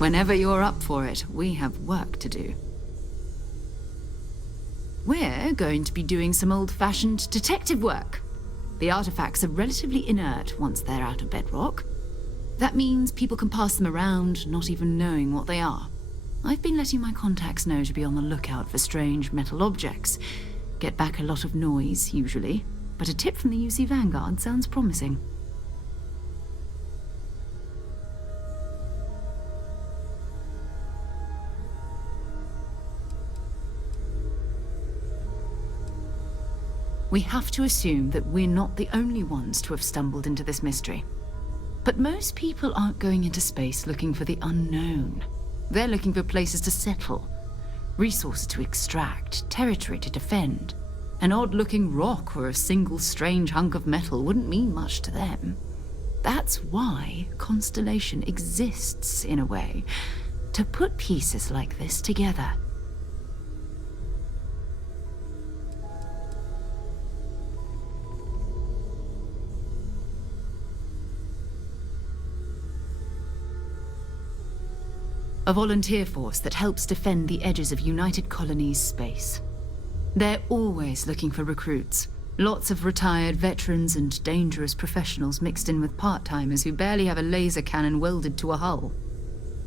Whenever you're up for it, we have work to do. We're going to be doing some old-fashioned detective work. The artifacts are relatively inert once they're out of bedrock. That means people can pass them around, not even knowing what they are. I've been letting my contacts know to be on the lookout for strange metal objects. Get back a lot of noise, usually, but a tip from the UC Vanguard sounds promising. We have to assume that we're not the only ones to have stumbled into this mystery. But most people aren't going into space looking for the unknown. They're looking for places to settle, resources to extract, territory to defend. An odd-looking rock or a single strange hunk of metal wouldn't mean much to them. That's why Constellation exists, in a way, to put pieces like this together. A volunteer force that helps defend the edges of United Colonies space. They're always looking for recruits. Lots of retired veterans and dangerous professionals mixed in with part-timers who barely have a laser cannon welded to a hull.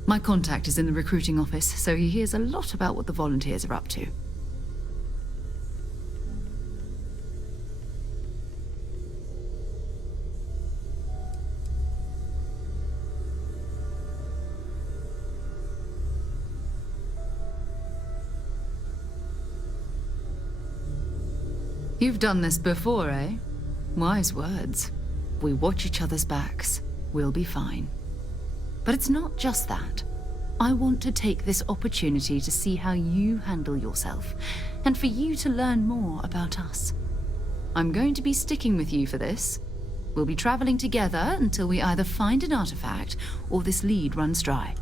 My contact is in the recruiting office, so he hears a lot about what the volunteers are up to. You've done this before, eh? Wise words. We watch each other's backs. We'll be fine. But it's not just that. I want to take this opportunity to see how you handle yourself, and for you to learn more about us. I'm going to be sticking with you for this. We'll be traveling together until we either find an artifact or this lead runs dry.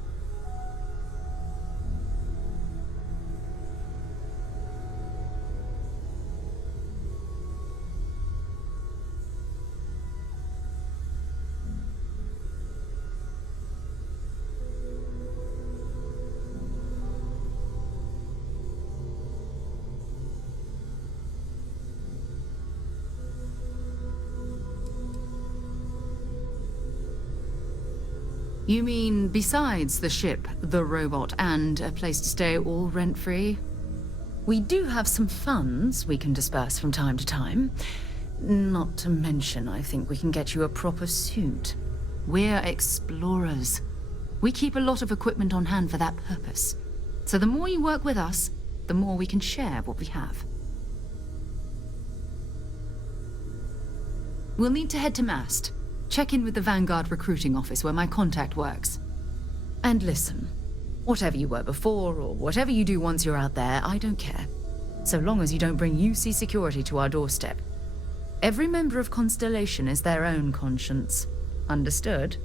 You mean besides the ship, the robot, and a place to stay all rent-free? We do have some funds we can disperse from time to time. Not to mention, I think we can get you a proper suit. We're explorers. We keep a lot of equipment on hand for that purpose. So the more you work with us, the more we can share what we have. We'll need to head to Mast. Check in with the Vanguard recruiting office where my contact works. And listen, whatever you were before or whatever you do once you're out there, I don't care. So long as you don't bring UC security to our doorstep. Every member of Constellation is their own conscience. Understood?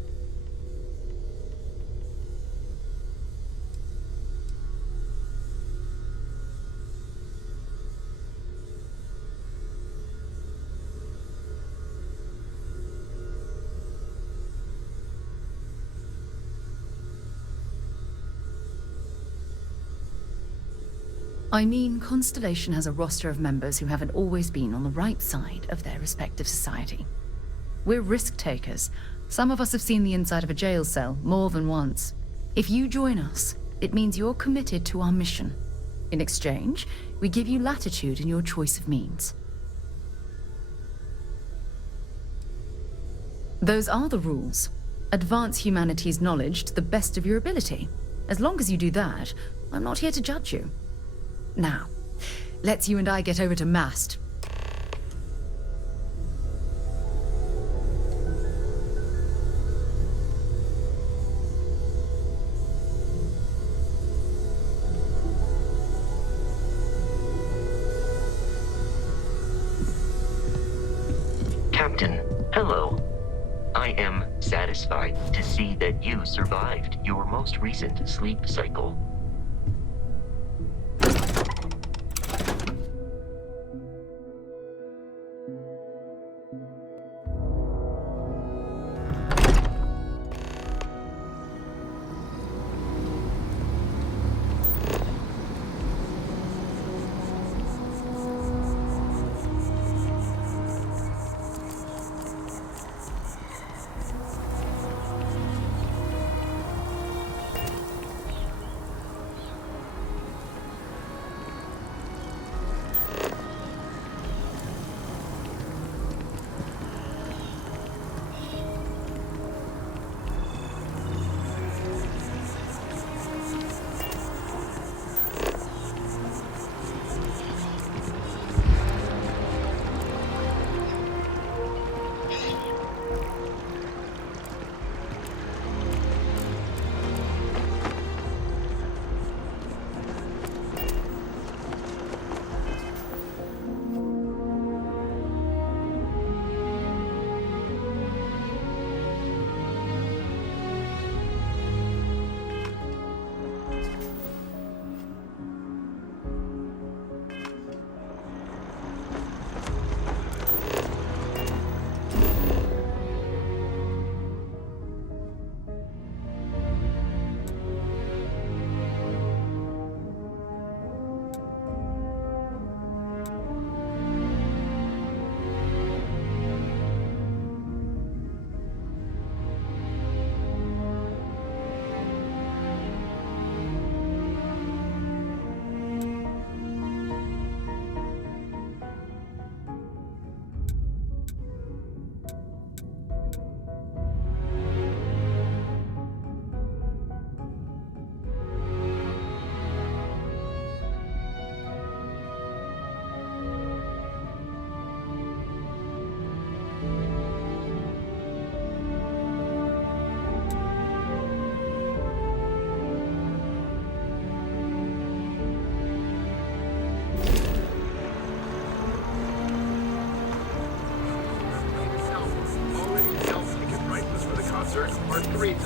I mean, Constellation has a roster of members who haven't always been on the right side of their respective society. We're risk-takers. Some of us have seen the inside of a jail cell more than once. If you join us, it means you're committed to our mission. In exchange, we give you latitude in your choice of means. Those are the rules. Advance humanity's knowledge to the best of your ability. As long as you do that, I'm not here to judge you. Now, let's you and I get over to Mast. Captain, hello. I am satisfied to see that you survived your most recent sleep cycle.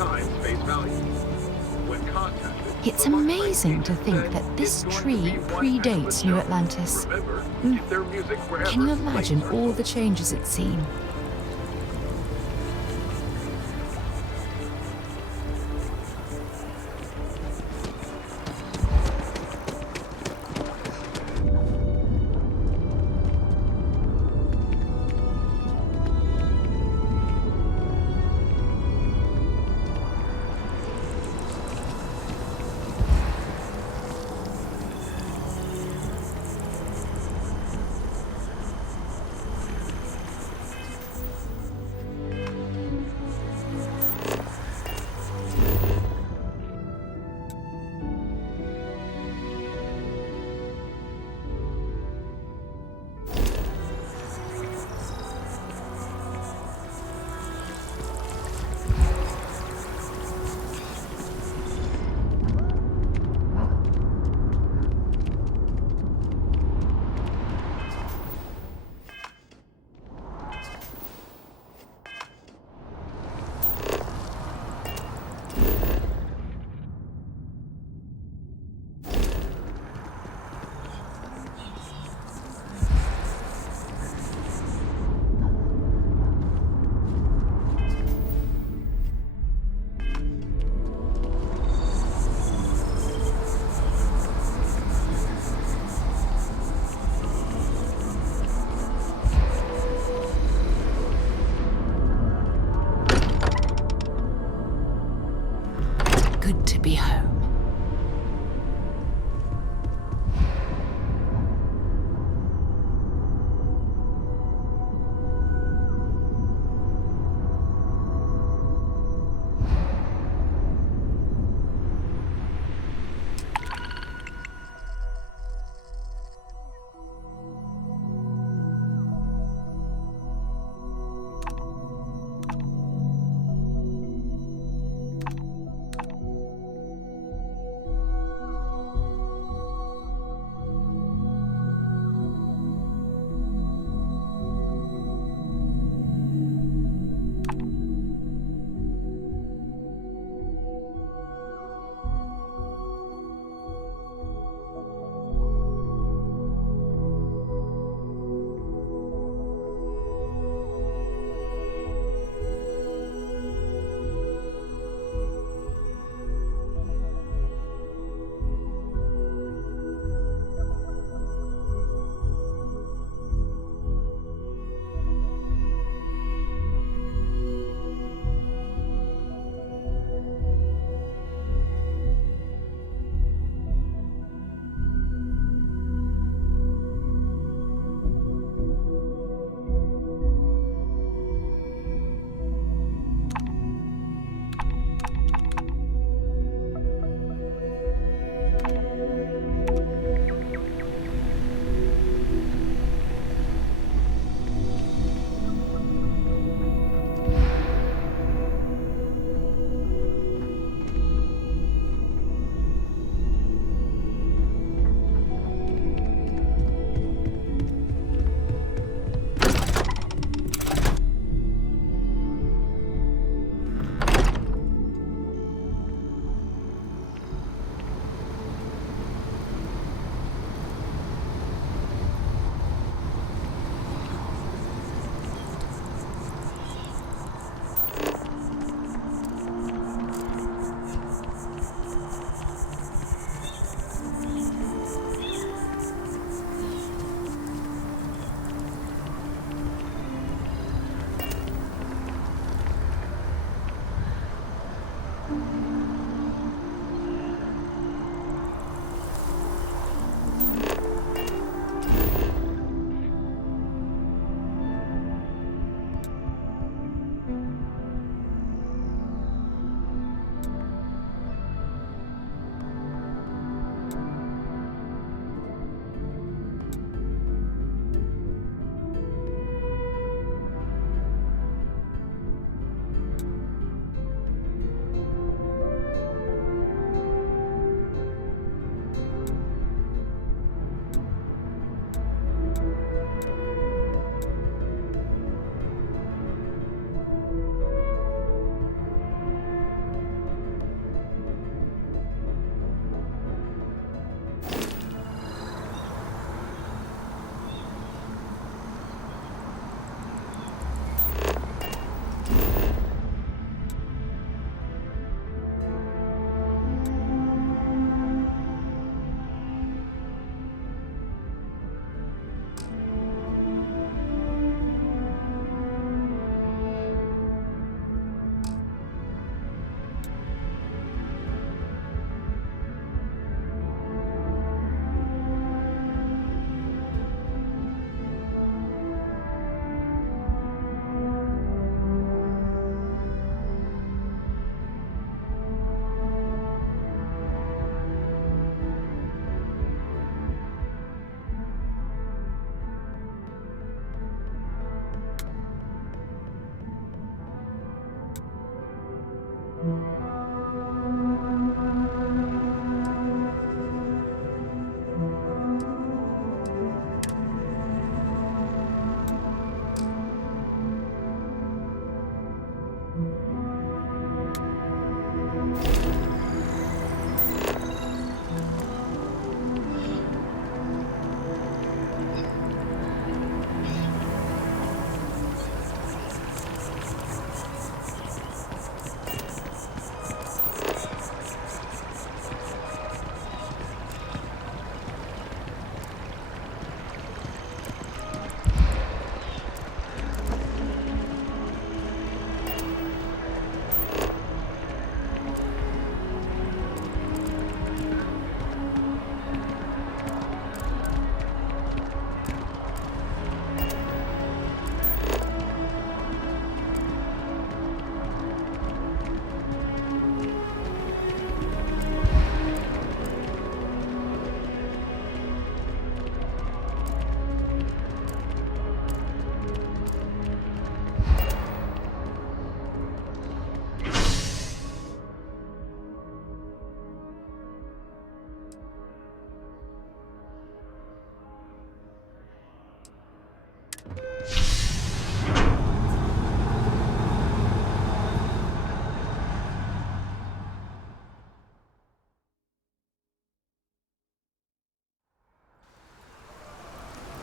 time face value. When contacted, It's the Lux amazing Lane to think said that this it's going to tree be one predates New heck of a show. Atlantis. Remember, keep their music wherever Can you imagine lights are all the changes it's seen?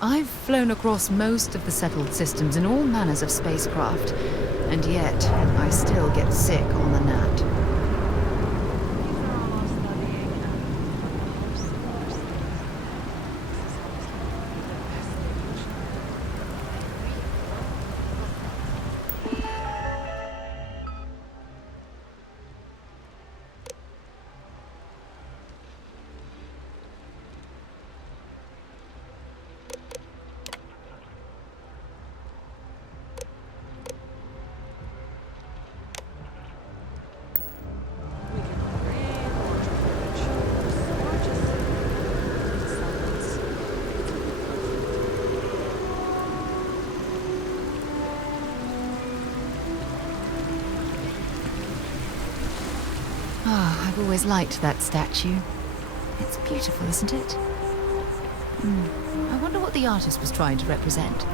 I've flown across most of the settled systems in all manners of spacecraft, and yet I still get sick on the gnat. I've always liked that statue. It's beautiful, isn't it? I wonder what the artist was trying to represent.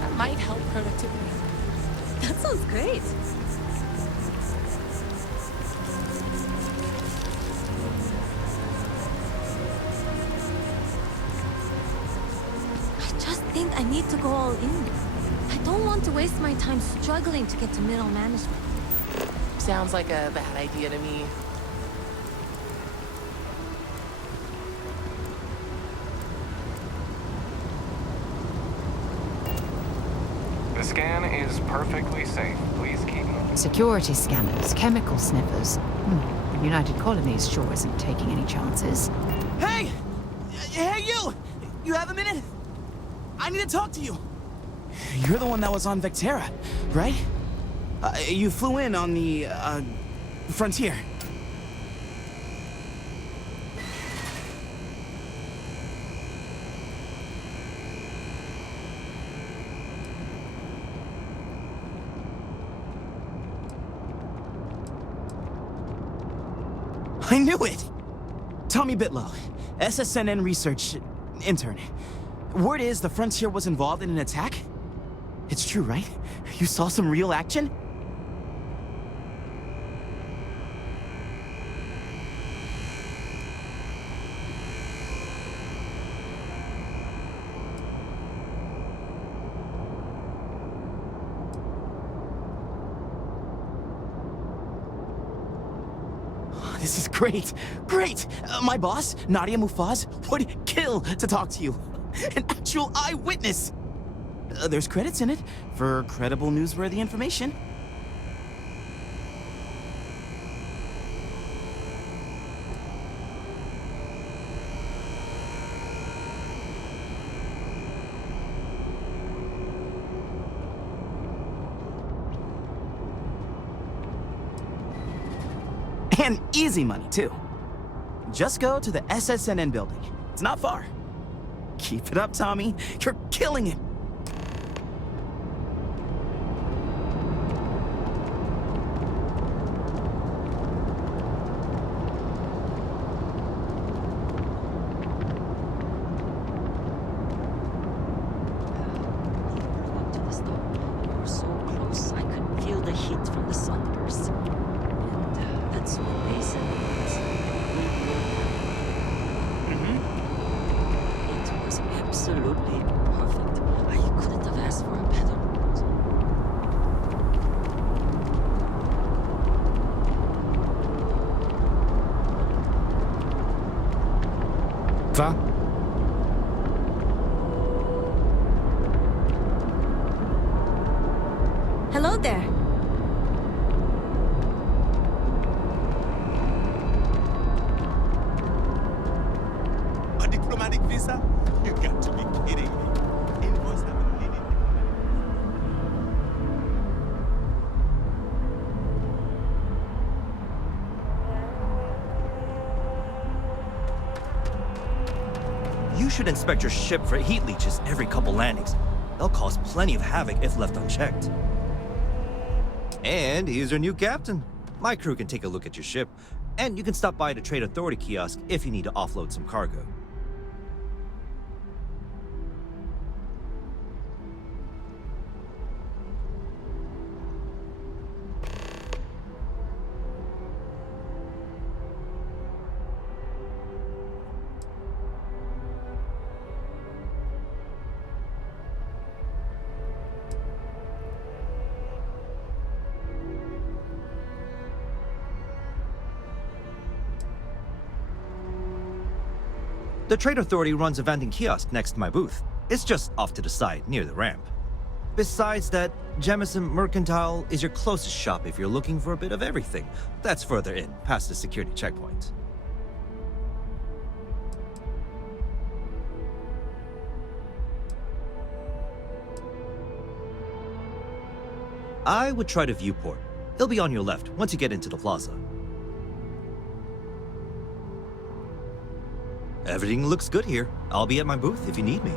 That might help productivity. That sounds great. I think I need to go all in. I don't want to waste my time struggling to get to middle management. Sounds like a bad idea to me. The scan is perfectly safe. Please keep moving. Security scanners, chemical sniffers. The United Colonies sure isn't taking any chances. Hey! Hey, you! You have a minute? I need to talk to you. You're the one that was on Vectera, right? You flew in on the, Frontier. I knew it! Tommy Bitlow, SSNN research intern. Word is the Frontier was involved in an attack? It's true, right? You saw some real action? This is great! Great! My boss, Nadia Mufaz, would kill to talk to you. An actual eyewitness! There's credits in it for credible, newsworthy information. And easy money, too. Just go to the SSNN building. It's not far. Keep it up, Tommy. You're killing it. Absolutely perfect. I couldn't have asked for a better. Va? Hello there. A diplomatic visa? You got to be kidding me. Invoice haven't needed. You should inspect your ship for heat leeches every couple landings. They'll cause plenty of havoc if left unchecked. And here's your new captain. My crew can take a look at your ship, and you can stop by the Trade Authority kiosk if you need to offload some cargo. The Trade Authority runs a vending kiosk next to my booth. It's just off to the side, near the ramp. Besides that, Jemison Mercantile is your closest shop if you're looking for a bit of everything. That's further in, past the security checkpoint. I would try the viewport. It'll be on your left once you get into the plaza. Everything looks good here. I'll be at my booth if you need me.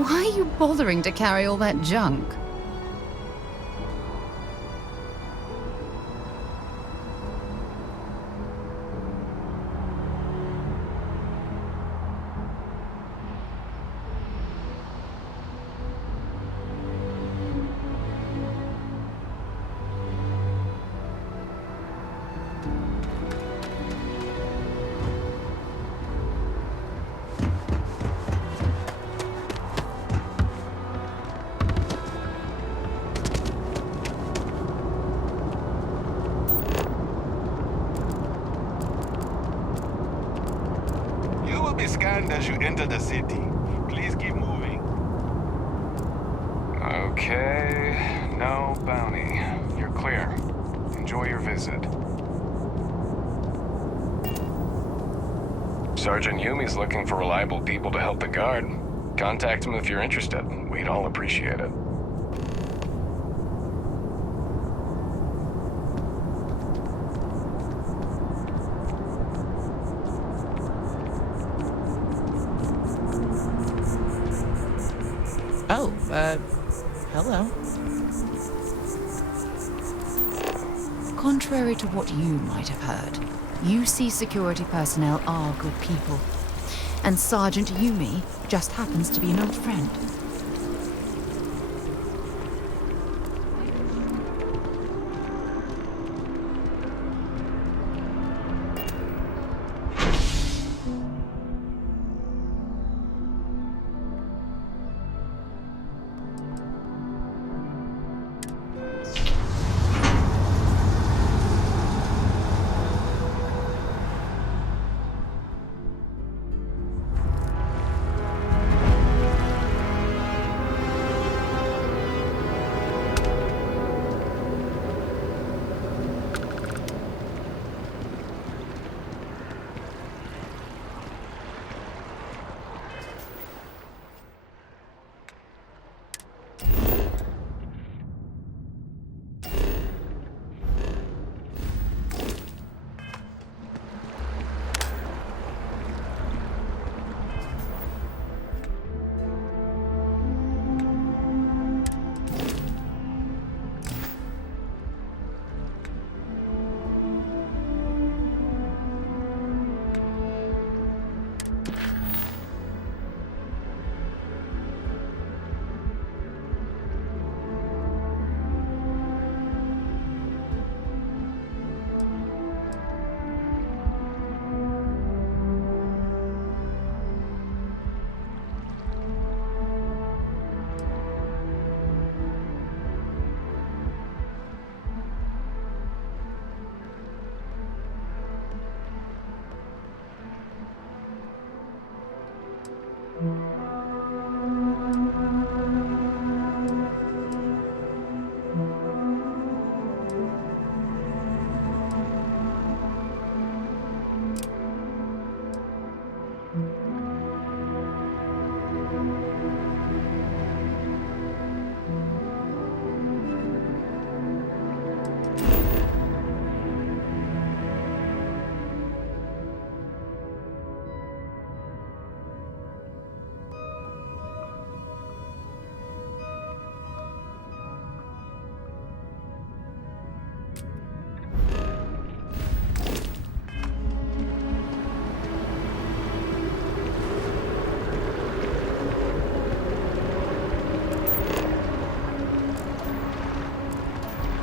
Why are you bothering to carry all that junk? You will be scanned as you enter the city. Please keep moving. Okay, no bounty. You're clear. Enjoy your visit. Sergeant Yumi's looking for reliable people to help the guard. Contact him if you're interested. We'd all appreciate it. Oh, hello. Contrary to what you might have heard, UC security personnel are good people. And Sergeant Yumi just happens to be an old friend.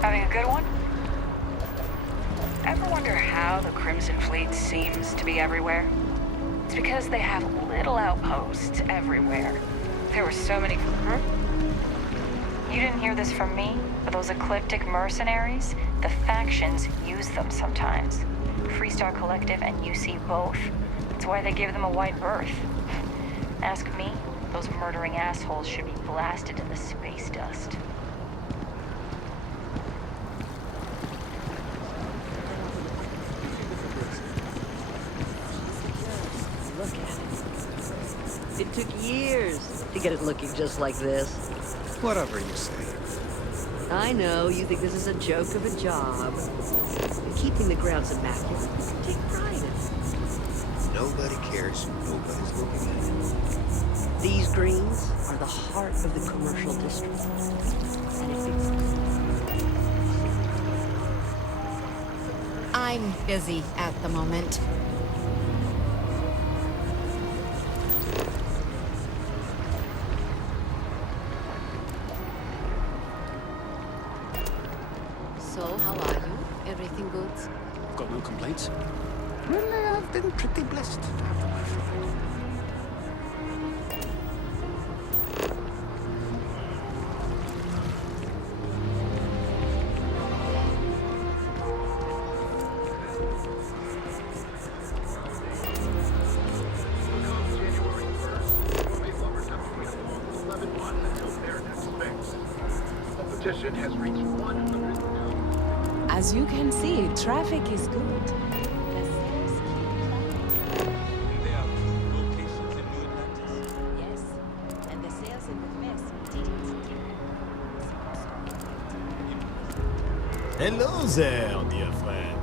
Having a good one? Ever wonder how the Crimson Fleet seems to be everywhere? It's because they have little outposts everywhere. There were so many... You didn't hear this from me, but those ecliptic mercenaries, the factions use them sometimes. Freestar Collective and UC both. It's why they give them a wide berth. Ask me, those murdering assholes should be blasted in the space dust. Look at it. It took years to get it looking just like this. Whatever you say. I know you think this is a joke of a job. But keeping the grounds immaculate, take pride in it. Nobody cares who nobody's looking at. These greens are the heart of the commercial district. And if I'm busy at the moment. So, how are you? Everything good? Got no complaints? Well, I've been pretty blessed to have them, my friend. January 1st. Mayflowers have to wait along 11-1 until their next fix. The petition has reached 100. As you can see, traffic is good. Yes, and the sales in the mess didn't. Hello there, dear friend.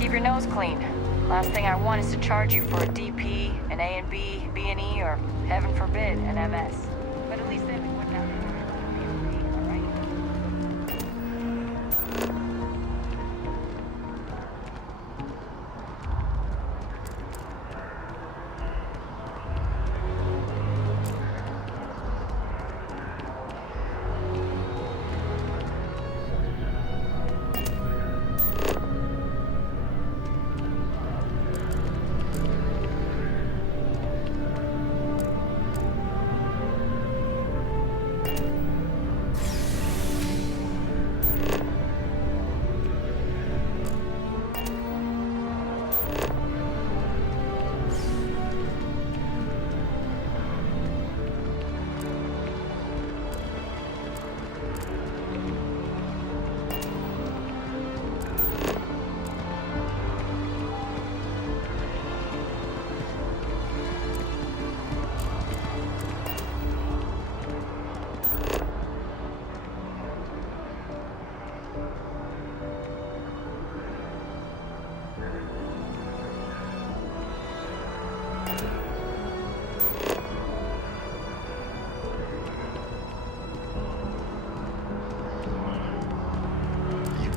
Keep your nose clean. Last thing I want is to charge you for a DP, an A&B, B&E, or heaven forbid, an MS. But at least then we wouldn't have to worry about B&B, all right?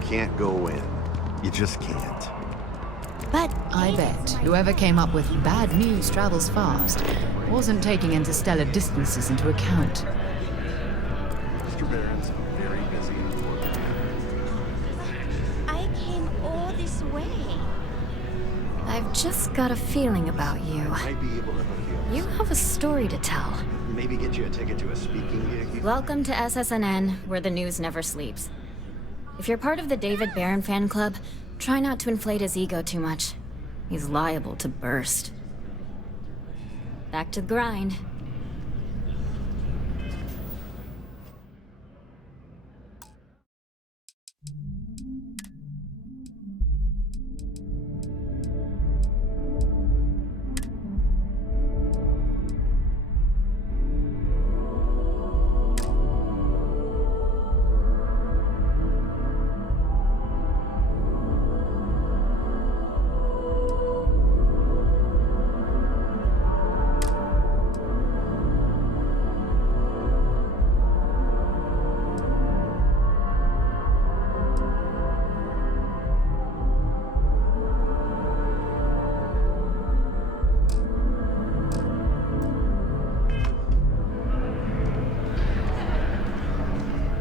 Can't go in. You just can't. But I bet whoever came up with bad news travels fast wasn't taking interstellar distances into account. Mr. Barron's very busy. I came all this way. I've just got a feeling about you. Might be able to hook you up. You have a story to tell. Maybe get you a ticket to a speaking gig. Welcome to SSNN, where the news never sleeps. If you're part of the David Barron fan club, try not to inflate his ego too much. He's liable to burst. Back to the grind.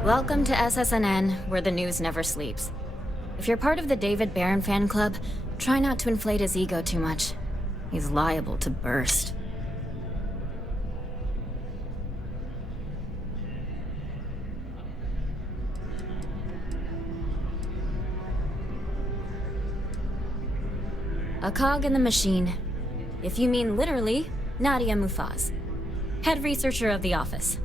Welcome to SSNN, where the news never sleeps. If you're part of the David Barron fan club, try not to inflate his ego too much. He's liable to burst. A cog in the machine. If you mean literally, Nadia Mufaz, head researcher of the office.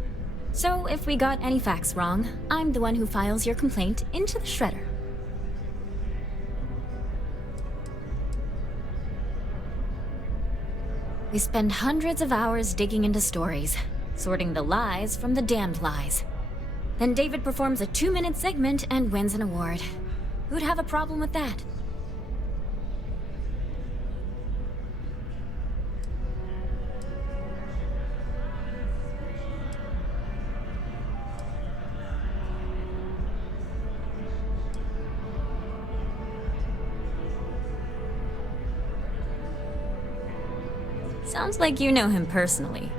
So if we got any facts wrong, I'm the one who files your complaint into the shredder. We spend hundreds of hours digging into stories, sorting the lies from the damned lies. Then David performs a 2-minute segment and wins an award. Who'd have a problem with that? Sounds like you know him personally.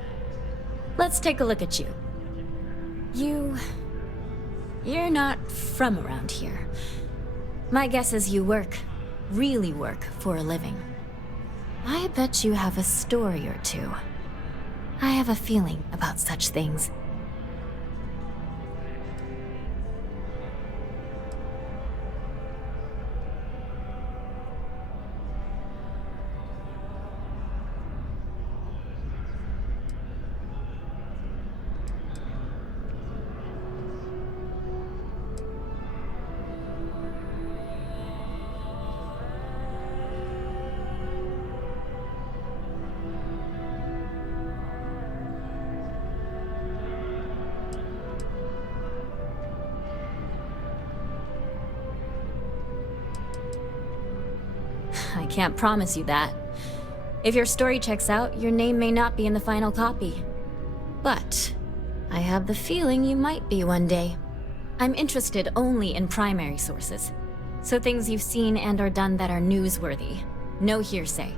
Let's take a look at you. You're not from around here. My guess is you really work for a living. I bet you have a story or two. I have a feeling about such things. I can't promise you that. If your story checks out, your name may not be in the final copy. But I have the feeling you might be one day. I'm interested only in primary sources. So things you've seen and or done that are newsworthy. No hearsay.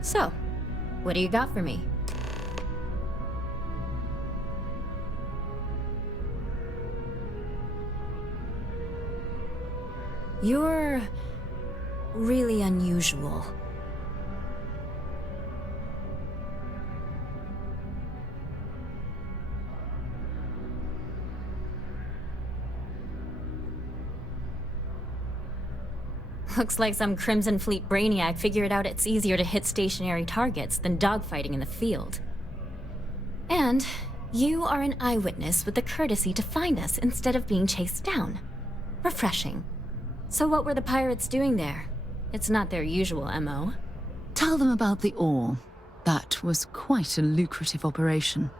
So, what do you got for me? You're really unusual. Looks like some Crimson Fleet brainiac figured out it's easier to hit stationary targets than dogfighting in the field. And you are an eyewitness with the courtesy to find us instead of being chased down. Refreshing. So what were the pirates doing there? It's not their usual MO. Tell them about the ore. That was quite a lucrative operation.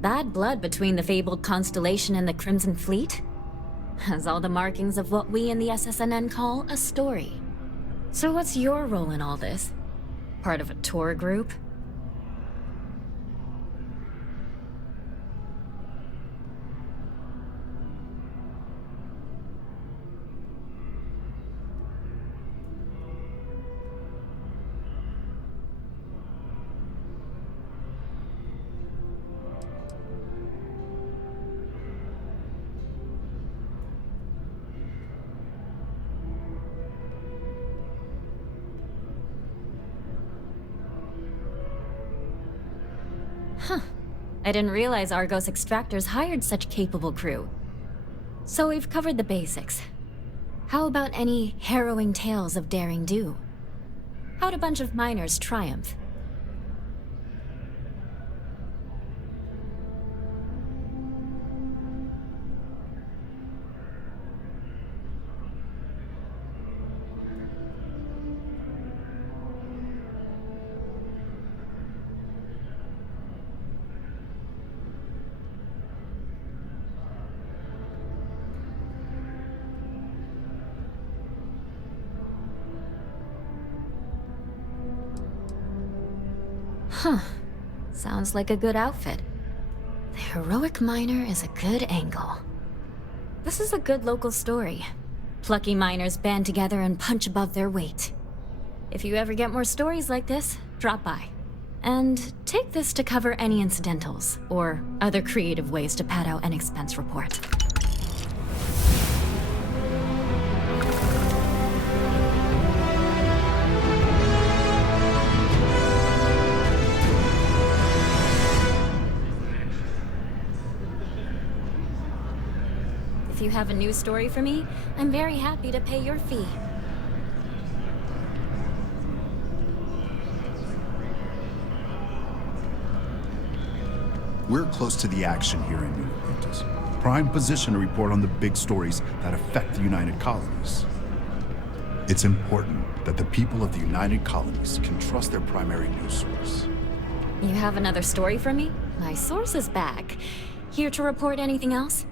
Bad blood between the fabled Constellation and the Crimson Fleet? Has all the markings of what we in the SSNN call a story. So what's your role in all this? Part of a tour group? Huh. I didn't realize Argos Extractors hired such capable crew. So we've covered the basics. How about any harrowing tales of daring do? How'd a bunch of miners triumph? Huh. Sounds like a good outfit. The heroic miner is a good angle. This is a good local story. Plucky miners band together and punch above their weight. If you ever get more stories like this, drop by. And take this to cover any incidentals, or other creative ways to pad out an expense report. you have a news story for me, I'm very happy to pay your fee. We're close to the action here in New Atlantis. Prime position to report on the big stories that affect the United Colonies. It's important that the people of the United Colonies can trust their primary news source. You have another story for me? My source is back. Here to report anything else?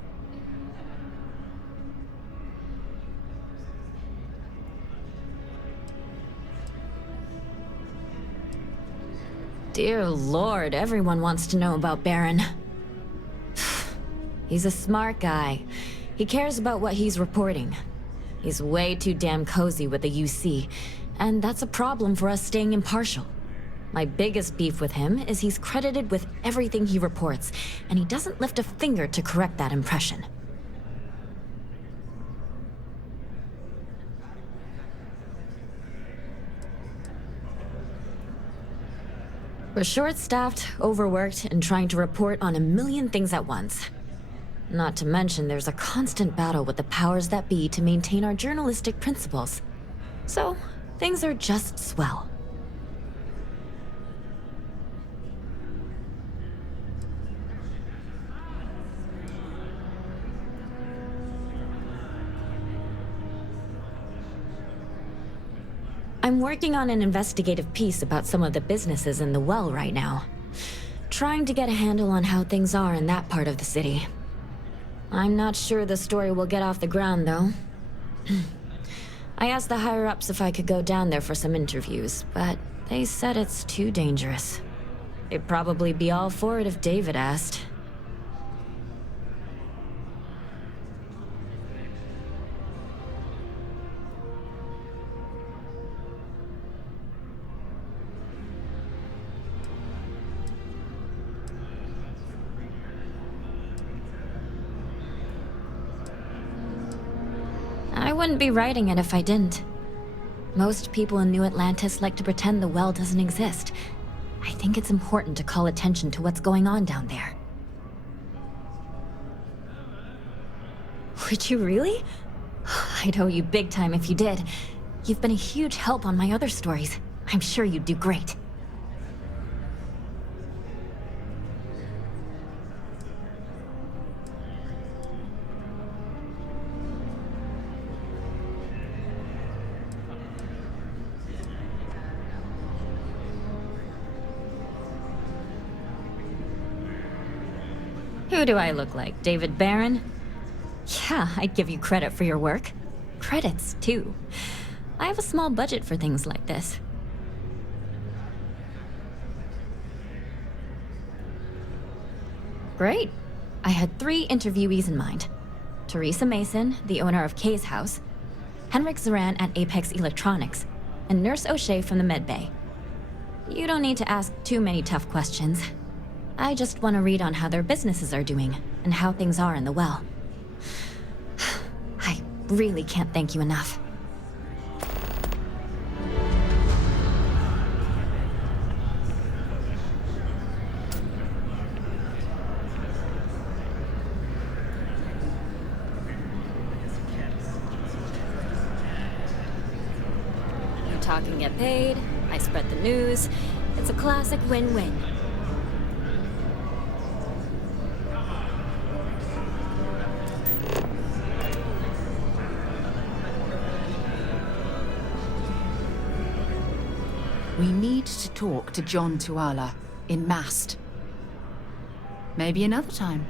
Dear Lord, everyone wants to know about Baron. He's a smart guy. He cares about what he's reporting. He's way too damn cozy with the UC, and that's a problem for us staying impartial. My biggest beef with him is he's credited with everything he reports, and he doesn't lift a finger to correct that impression. We're short-staffed, overworked, and trying to report on a million things at once. Not to mention there's a constant battle with the powers that be to maintain our journalistic principles. So, things are just swell. I'm working on an investigative piece about some of the businesses in the Well right now. Trying to get a handle on how things are in that part of the city. I'm not sure the story will get off the ground, though. I asked the higher-ups if I could go down there for some interviews, but they said it's too dangerous. They'd probably be all for it if David asked. I wouldn't be writing it if I didn't. Most people in New Atlantis like to pretend the Well doesn't exist. I think it's important to call attention to what's going on down there. Would you really? I'd owe you big time if you did. You've been a huge help on my other stories. I'm sure you'd do great. Who do I look like? David Barron? Yeah, I'd give you credit for your work. Credits, too. I have a small budget for things like this. Great. I had 3 interviewees in mind. Teresa Mason, the owner of Kay's House, Henrik Zoran at Apex Electronics, and Nurse O'Shea from the Medbay. You don't need to ask too many tough questions. I just want to read on how their businesses are doing, and how things are in the Well. I really can't thank you enough. You talk and get paid, I spread the news. It's a classic win-win. We need to talk to John Tuala in Mast. Maybe another time.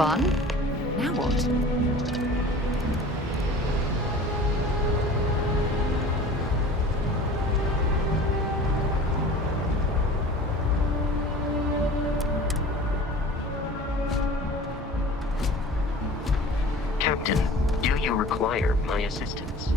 Fun? Now what? Captain, do you require my assistance?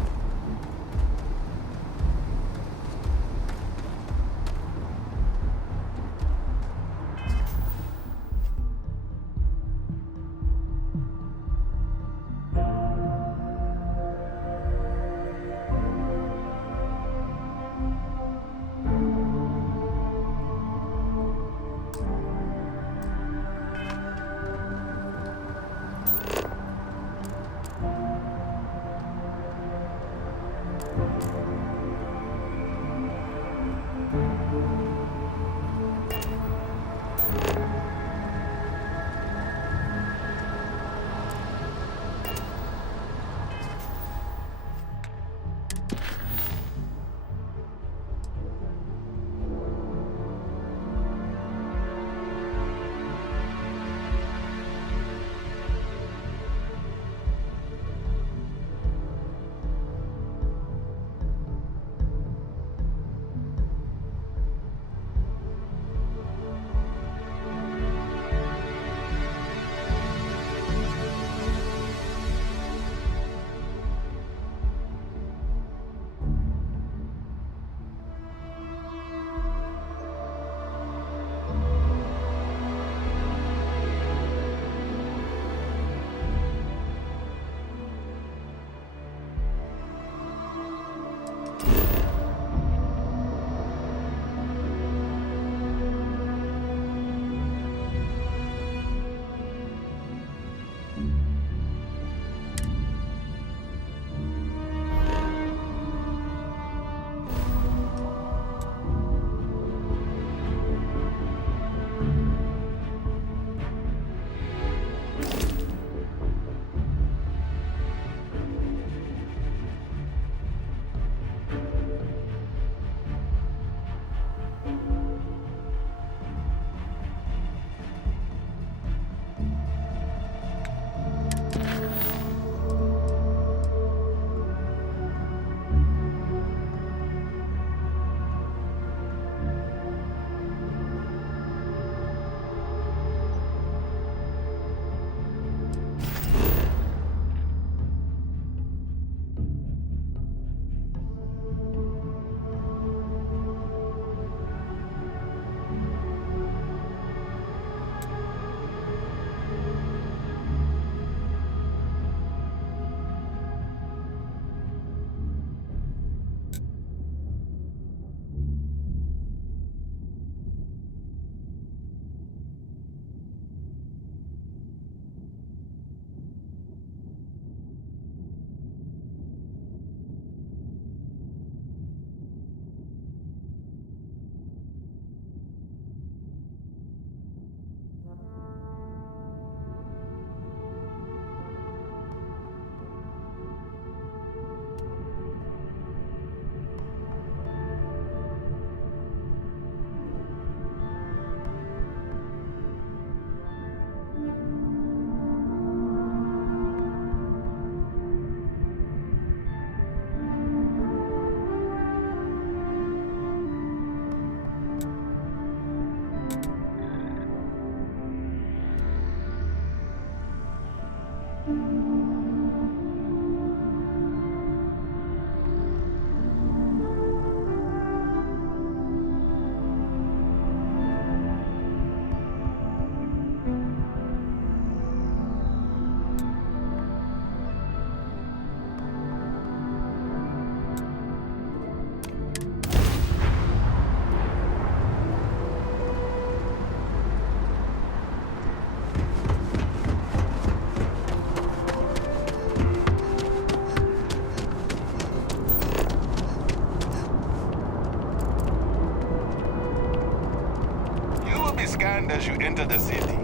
scanned as you enter the city.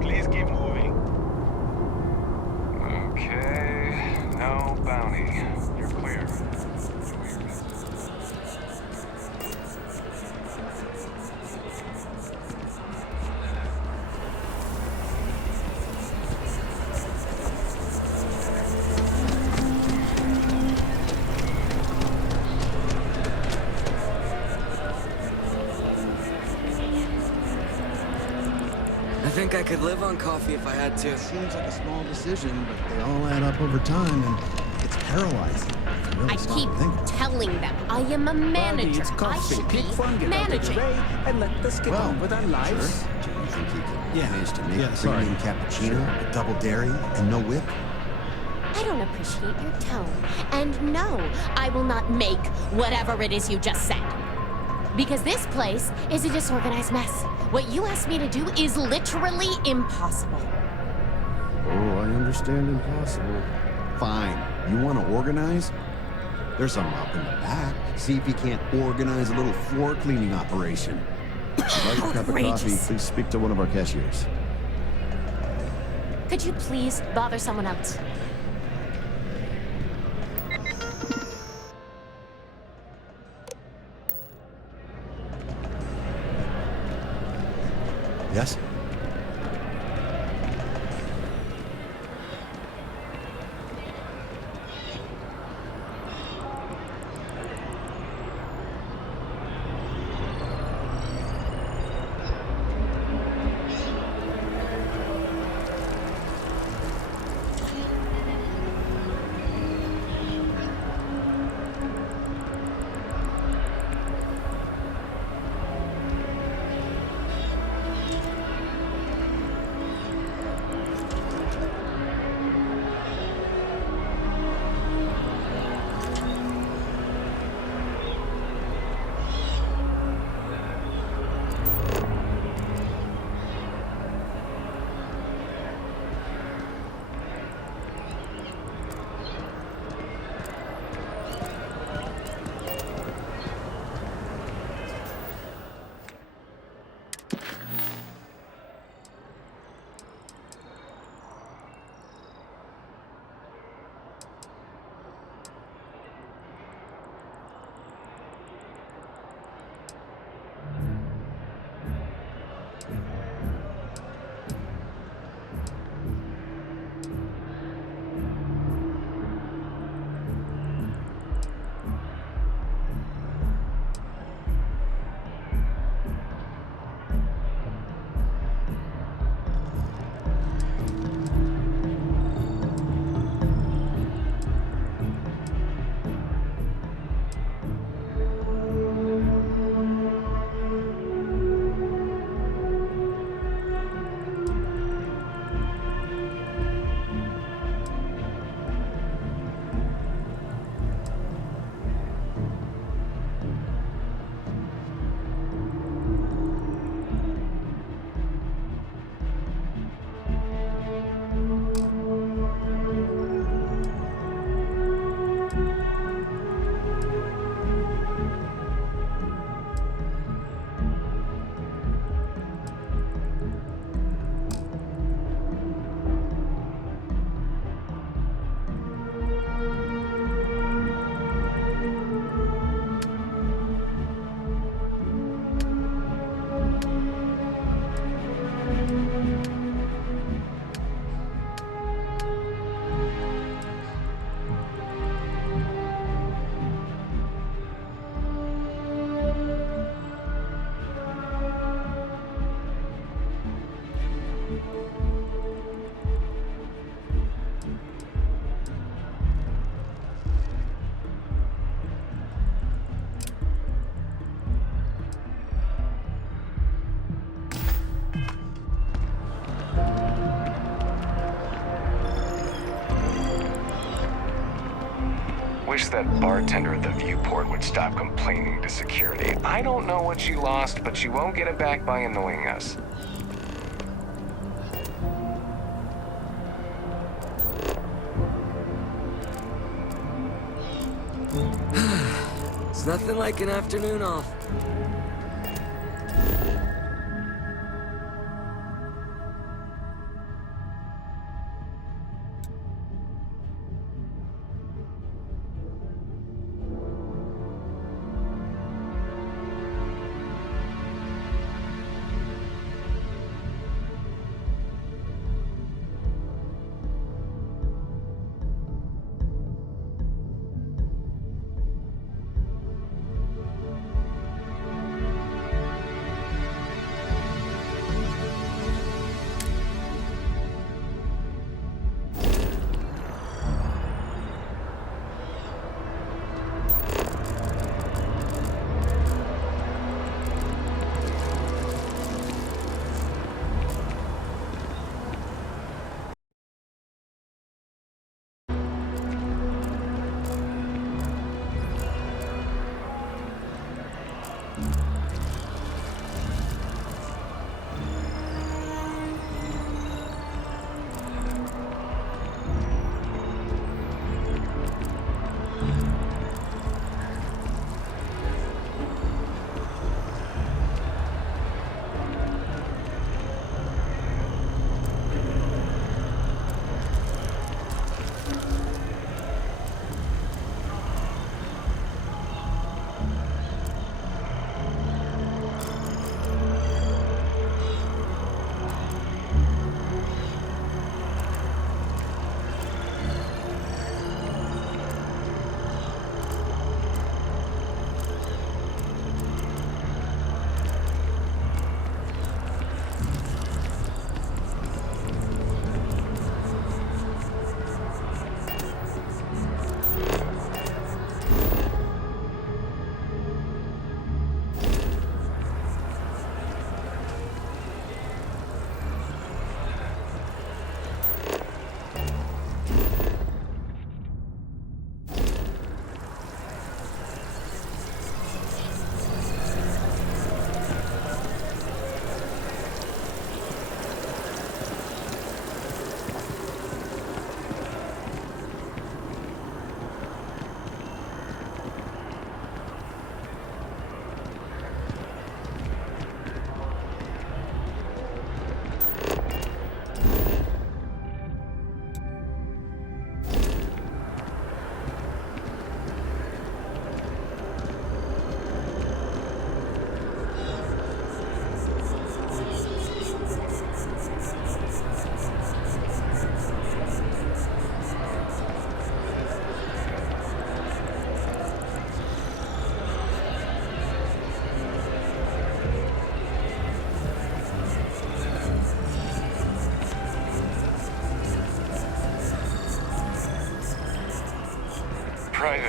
Please keep moving. Okay, no bounty. You're clear. think I could live on coffee if I had to. It seems like a small decision, but they all add up over time, and it's paralyzing. If you really I stop keep and think about it. telling them I am a manager. I should be managing. And let us get on with our lives. Sure. Do you think you could manage to make a premium cappuccino, a double dairy, and no whip? I don't appreciate your tone. And no, I will not make whatever it is you just said. Because this place is a disorganized mess. What you asked me to do is literally impossible. Oh, I understand impossible. Fine. You want to organize? There's some up in the back. See if you can't organize a little floor cleaning operation. If you'd like a cup of coffee, please speak to one of our cashiers. Could you please bother someone else? Yes? Wish that bartender at the viewport would stop complaining to security. I don't know what you lost, but you won't get it back by annoying us. It's nothing like an afternoon off.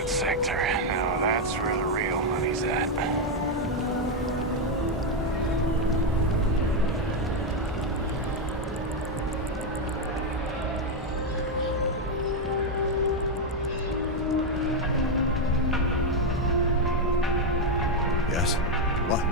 Transport sector. Now that's where the real money's at. Yes. What?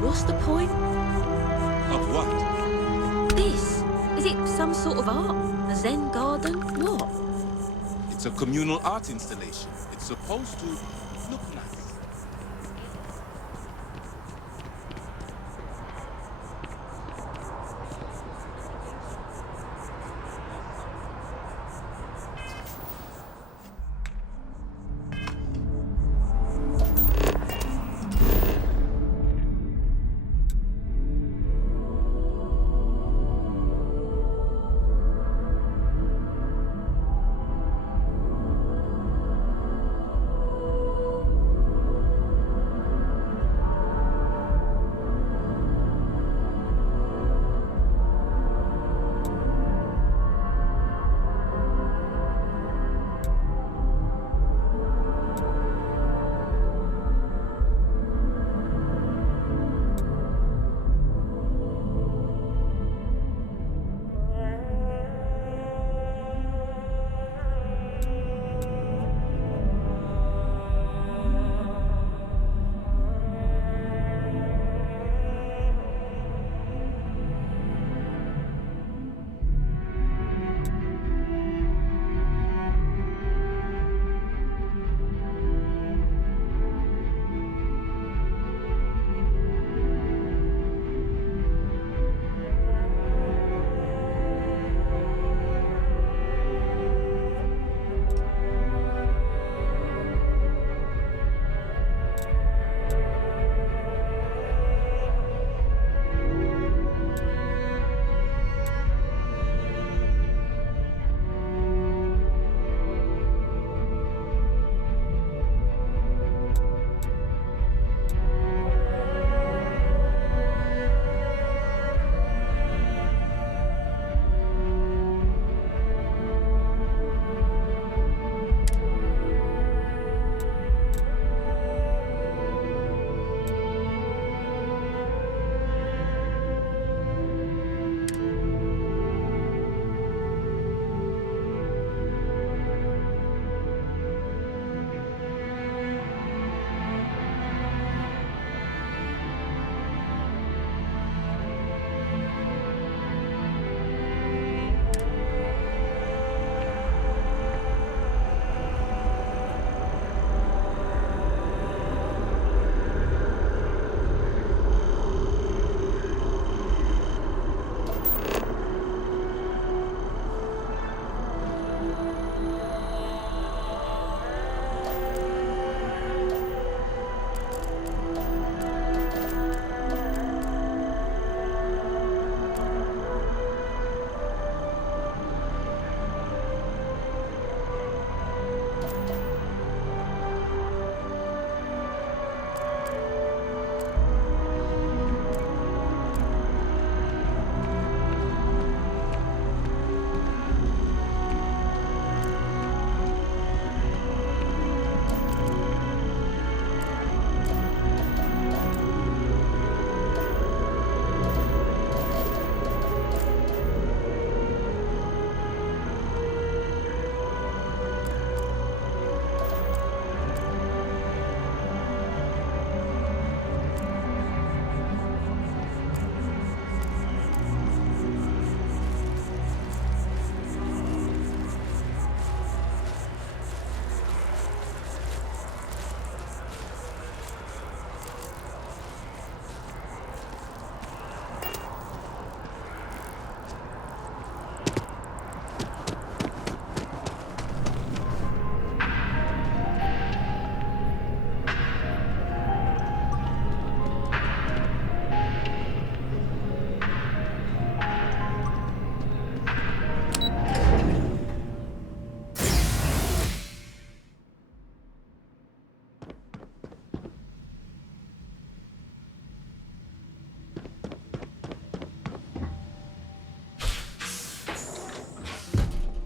What's the point? Of what? This? Is it some sort of art? A Zen garden? What? It's a communal art installation. It's supposed to look nice.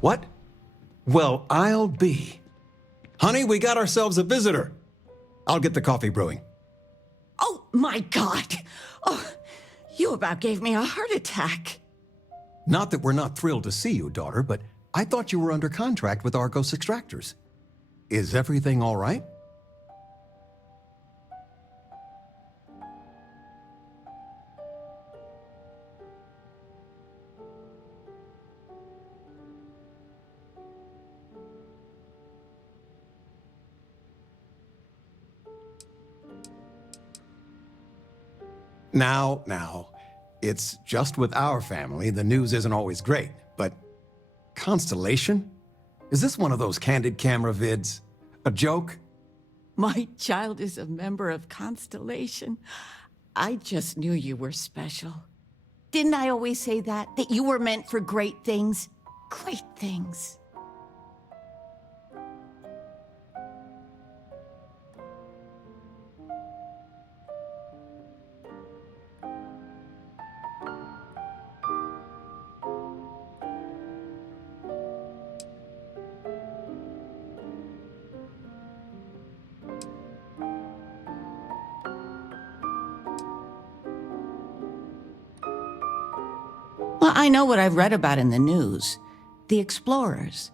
What? Well, I'll be. Honey, we got ourselves a visitor. I'll get the coffee brewing. Oh, my God. Oh, you about gave me a heart attack. Not that we're not thrilled to see you, daughter, but I thought you were under contract with Argos Extractors. Is everything all right? Now, it's just with our family, the news isn't always great, but Constellation? Is this one of those candid camera vids? A joke? My child is a member of Constellation. I just knew you were special. Didn't I always say that? That you were meant for great things? Great things. Well, I know what I've read about in the news. The Explorers.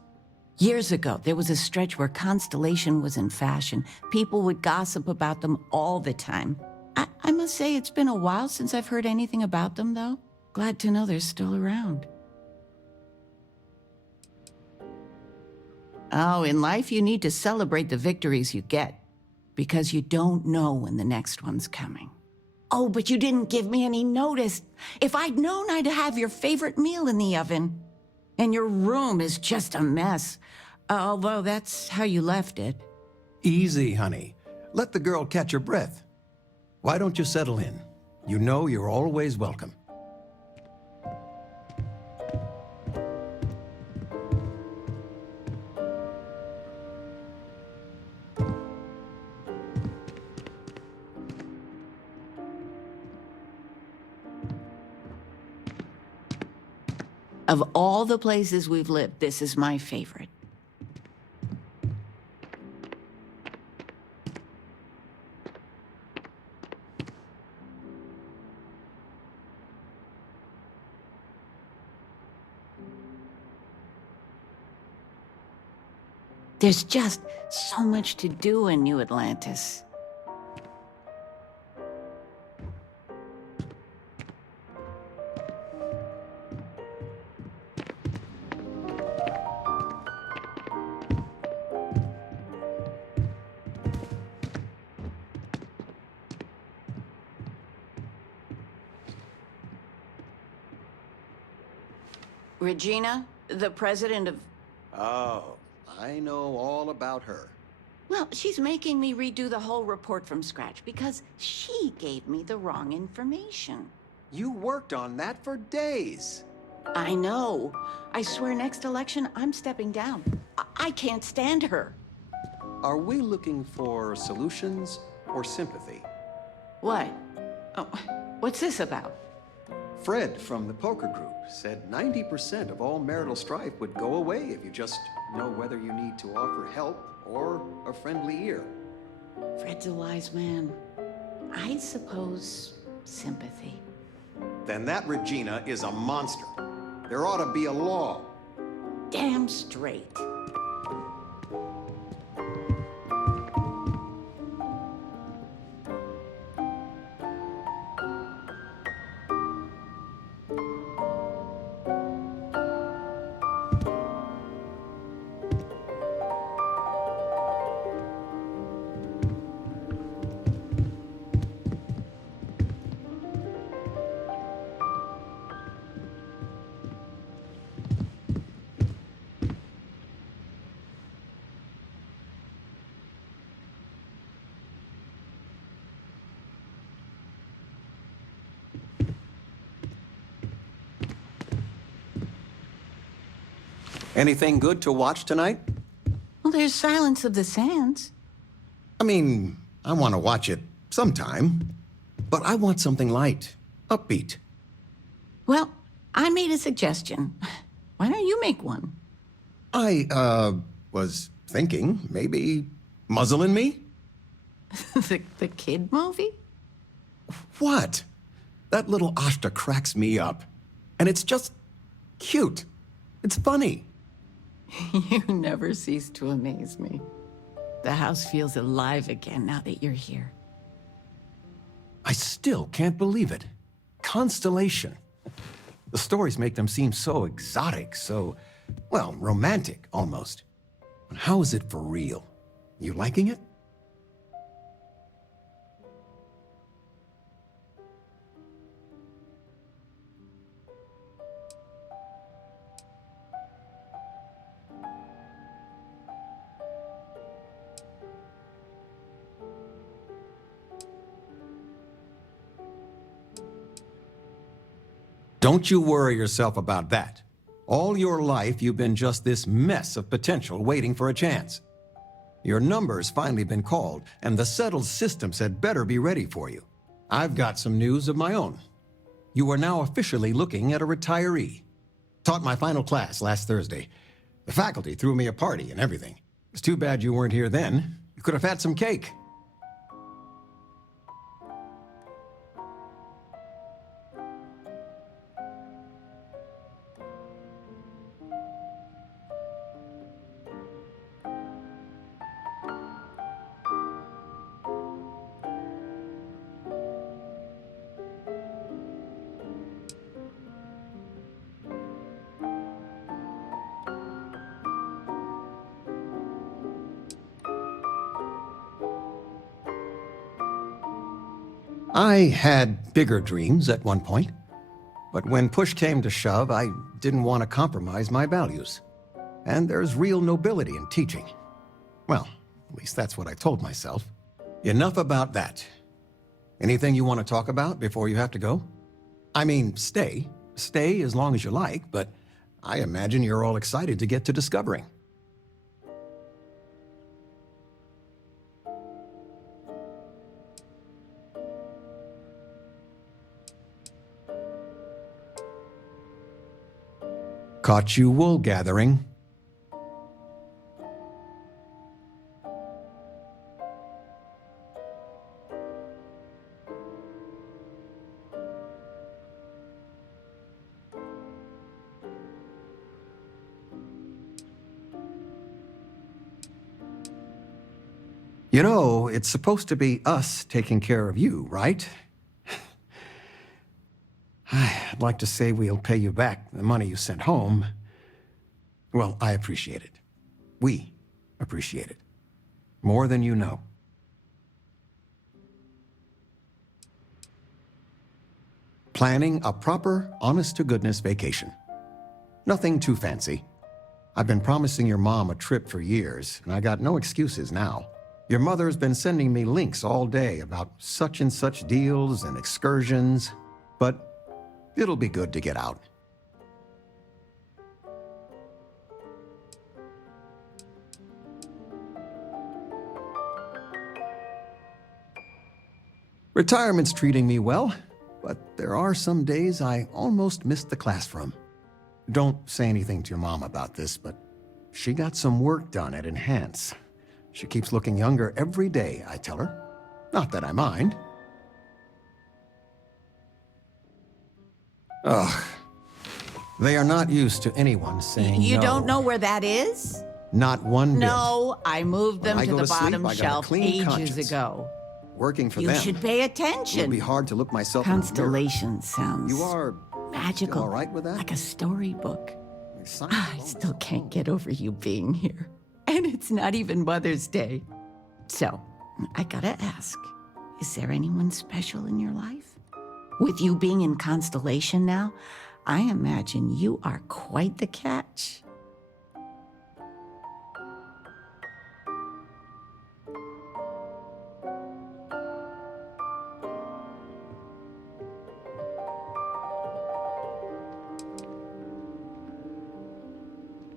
Years ago, there was a stretch where Constellation was in fashion. People would gossip about them all the time. I must say it's been a while since I've heard anything about them, though. Glad to know they're still around. Oh, in life you need to celebrate the victories you get, because you don't know when the next one's coming. Oh, but you didn't give me any notice. If I'd known, I'd have your favorite meal in the oven. And your room is just a mess. Although that's how you left it. Easy, honey. Let the girl catch her breath. Why don't you settle in? You know you're always welcome. Of all the places we've lived, this is my favorite. There's just so much to do in New Atlantis. Regina, the president of... Oh, I know all about her. Well, she's making me redo the whole report from scratch because she gave me the wrong information. You worked on that for days. I know. I swear next election, I'm stepping down. I can't stand her. Are we looking for solutions or sympathy? What? Oh, what's this about? Fred from the poker group said 90% of all marital strife would go away if you just know whether you need to offer help or a friendly ear. Fred's a wise man. I suppose sympathy. Then that Regina is a monster. There ought to be a law. Damn straight. Anything good to watch tonight? Well, there's Silence of the Sands. I mean, I want to watch it sometime, but I want something light, upbeat. Well, I made a suggestion. Why don't you make one? I was thinking maybe Muzzling Me? The kid movie? What? That little Ashta cracks me up. And it's just cute. It's funny. You never cease to amaze me. The house feels alive again now that you're here. I still can't believe it. Constellation. The stories make them seem so exotic, so, well, romantic, almost. But how is it for real? You liking it? Don't you worry yourself about that. All your life, you've been just this mess of potential waiting for a chance. Your number's finally been called, and the settled systems had better be ready for you. I've got some news of my own. You are now officially looking at a retiree. Taught my final class last Thursday. The faculty threw me a party and everything. It's too bad you weren't here then. You could have had some cake. I had bigger dreams at one point, but when push came to shove, I didn't want to compromise my values. And there's real nobility in teaching. Well, at least that's what I told myself. Enough about that. Anything you want to talk about before you have to go? I mean, stay. Stay as long as you like, but I imagine you're all excited to get to discovering. Caught you wool gathering. You know, it's supposed to be us taking care of you, right? I'd like to say we'll pay you back the money you sent home. Well, I appreciate it. We appreciate it. More than you know. Planning a proper, honest-to-goodness vacation. Nothing too fancy. I've been promising your mom a trip for years, and I got no excuses now. Your mother's been sending me links all day about such and such deals and excursions, but it'll be good to get out. Retirement's treating me well, but there are some days I almost missed the class from. Don't say anything to your mom about this, but she got some work done at Enhance. She keeps looking younger every day, I tell her. Not that I mind. Ugh. They are not used to anyone saying You no. don't know where that is? Not one bit. No, I moved them When I to go the to sleep, bottom I got a shelf clean ages conscience. ago. Working for You them. should pay It attention. would be hard to look myself in the mirror. Constellation sounds You are magical, all right with that? like a storybook. Science I still can't get over you being here. And it's not even Mother's Day. So, I gotta ask, is there anyone special in your life? With you being in Constellation now, I imagine you are quite the catch.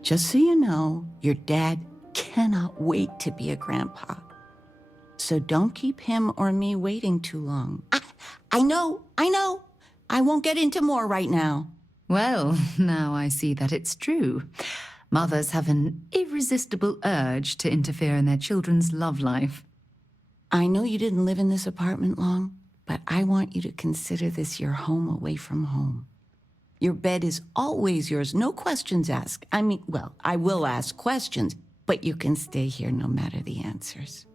Just so you know, your dad cannot wait to be a grandpa. So don't keep him or me waiting too long. I know. I won't get into more right now. Well, now I see that it's true. Mothers have an irresistible urge to interfere in their children's love life. I know you didn't live in this apartment long, but I want you to consider this your home away from home. Your bed is always yours, no questions asked. I mean, well, I will ask questions, but you can stay here no matter the answers.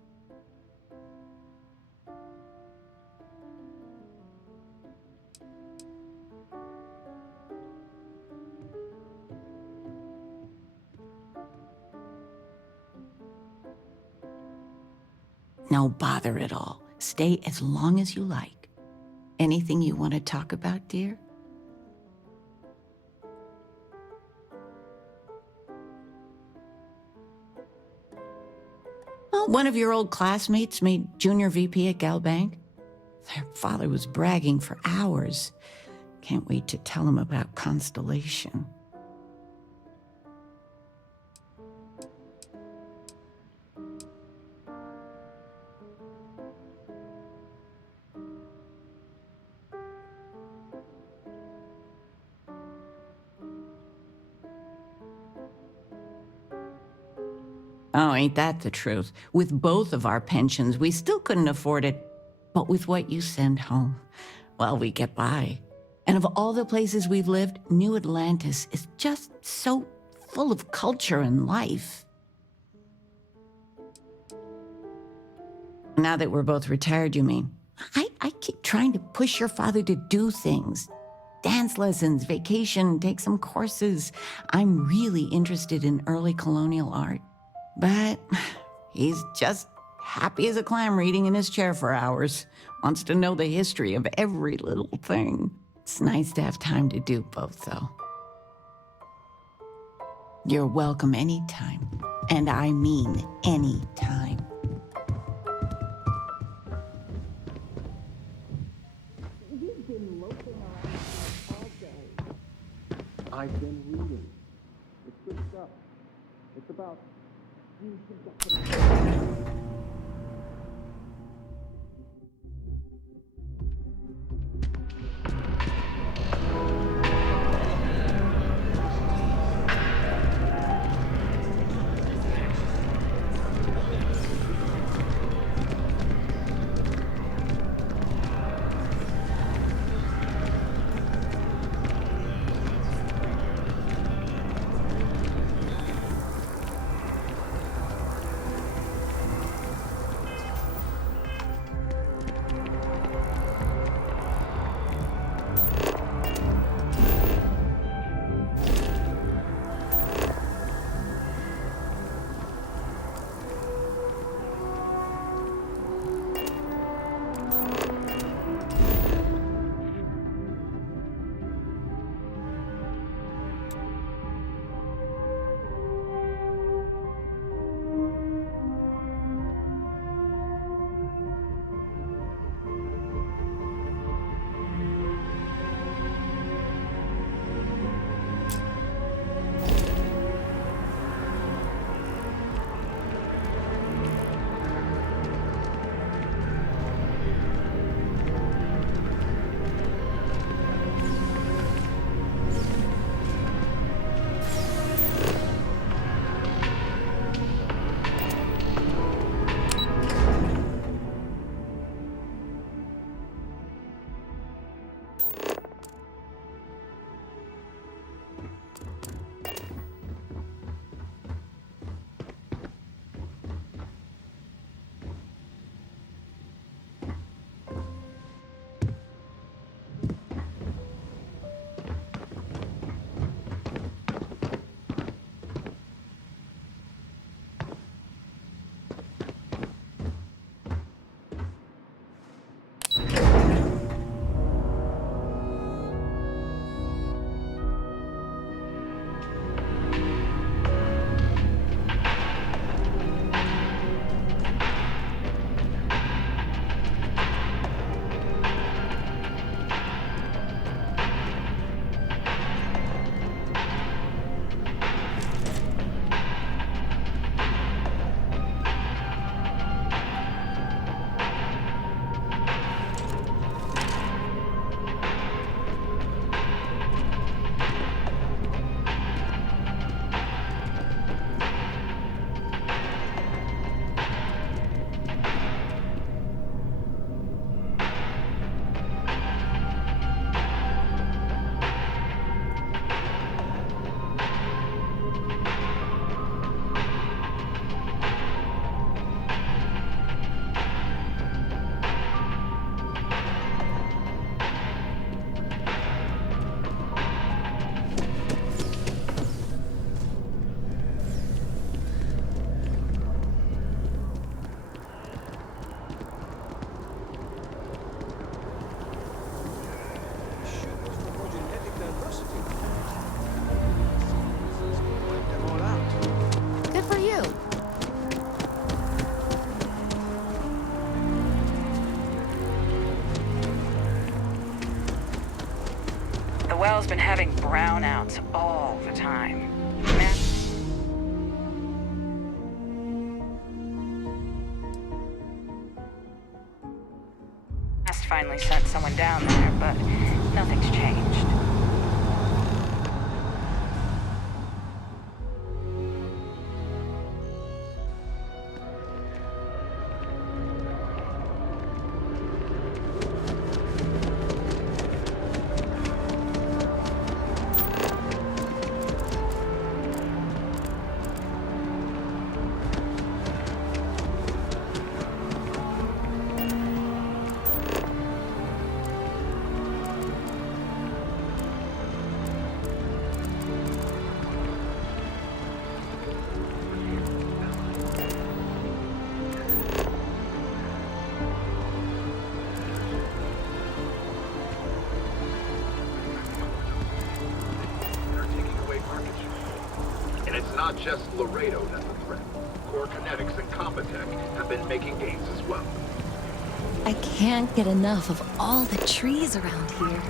No bother at all. Stay as long as you like. Anything you want to talk about, dear? Oh, one of your old classmates made junior VP at Galbank. Their father was bragging for hours. Can't wait to tell him about Constellation. Oh, ain't that the truth? With both of our pensions, we still couldn't afford it. But with what you send home, well, we get by. And of all the places we've lived, New Atlantis is just so full of culture and life. Now that we're both retired, you mean? I keep trying to push your father to do things. Dance lessons, vacation, take some courses. I'm really interested in early colonial art. But he's just happy as a clam reading in his chair for hours. Wants to know the history of every little thing. It's nice to have time to do both, though. You're welcome anytime. And I mean anytime. You've been loafing around all day. I've been reading. It's good stuff. It's about... been having brownouts all the time. Mast finally sent someone down there, but nothing's changed. Not just Laredo that's a threat. Core Kinetics and Compotech have been making gains as well. I can't get enough of all the trees around here.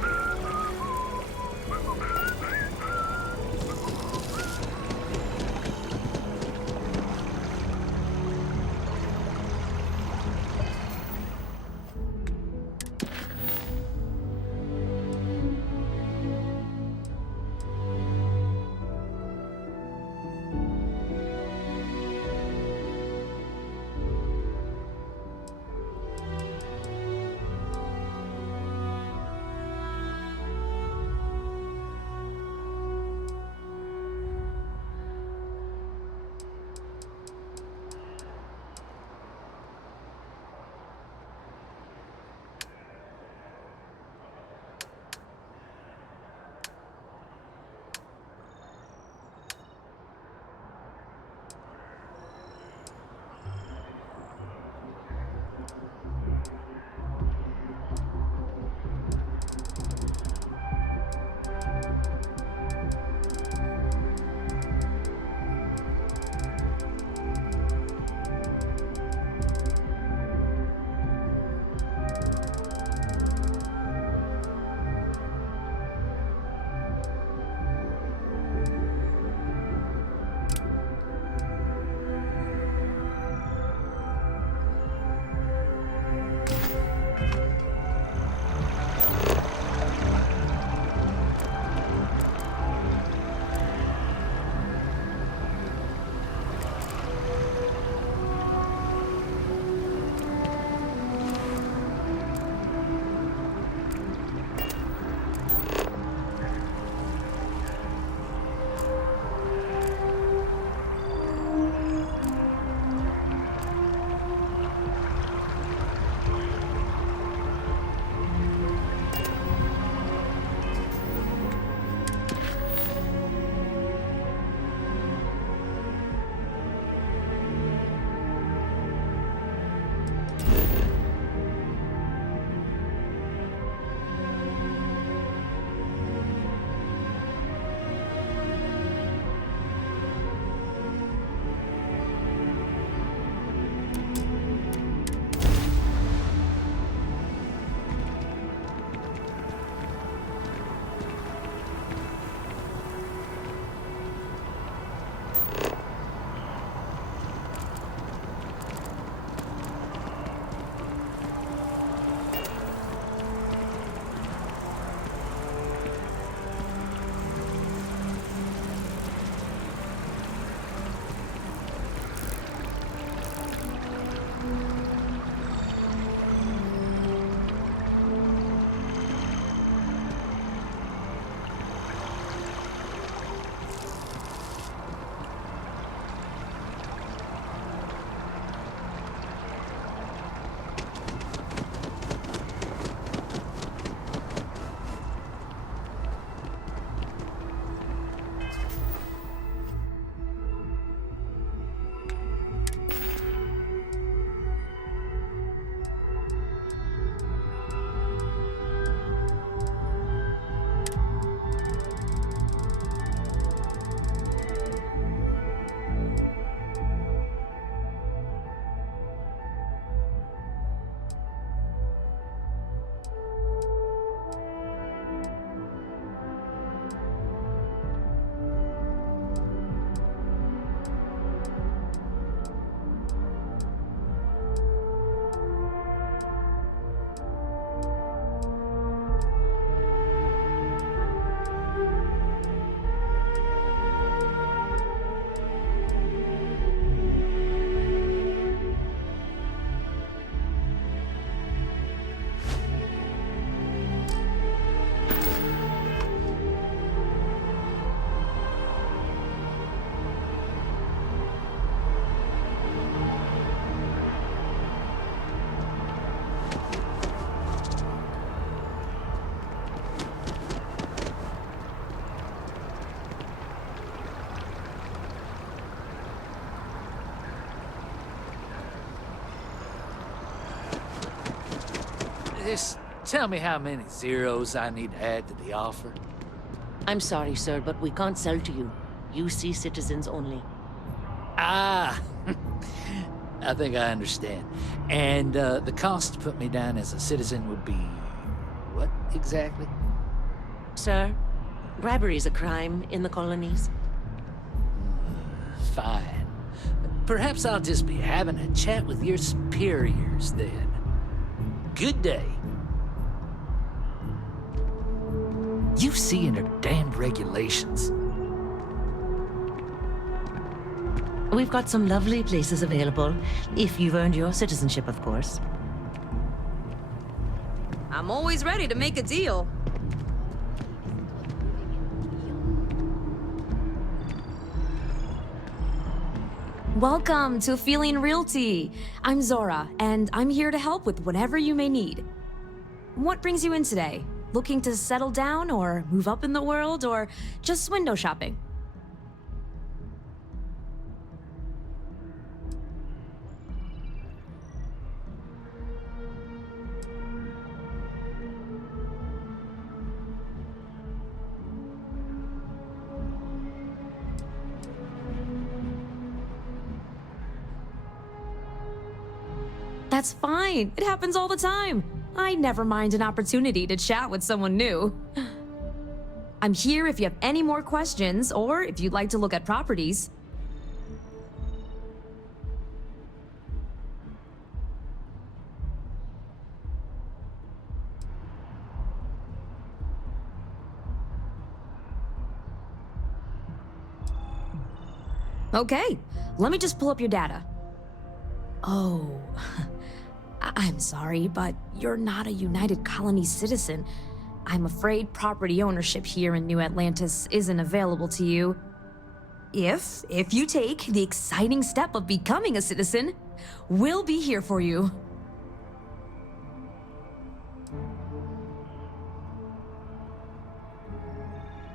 Just tell me how many zeros I need to add to the offer. I'm sorry, sir, but we can't sell to you. UC citizens only. Ah, I think I understand. And the cost to put me down as a citizen would be what exactly? Sir, bribery is a crime in the colonies. Fine. Perhaps I'll just be having a chat with your superiors then. Good day. UC and her damned regulations. We've got some lovely places available, if you've earned your citizenship, of course. I'm always ready to make a deal. Welcome to Aphelion Realty. I'm Zora, and I'm here to help with whatever you may need. What brings you in today? Looking to settle down, or move up in the world, or just window shopping? That's fine. It happens all the time. I never mind an opportunity to chat with someone new. I'm here if you have any more questions, or if you'd like to look at properties. Okay, let me just pull up your data. Oh, I'm sorry, but you're not a United Colonies citizen. I'm afraid property ownership here in New Atlantis isn't available to you. If you take the exciting step of becoming a citizen, we'll be here for you.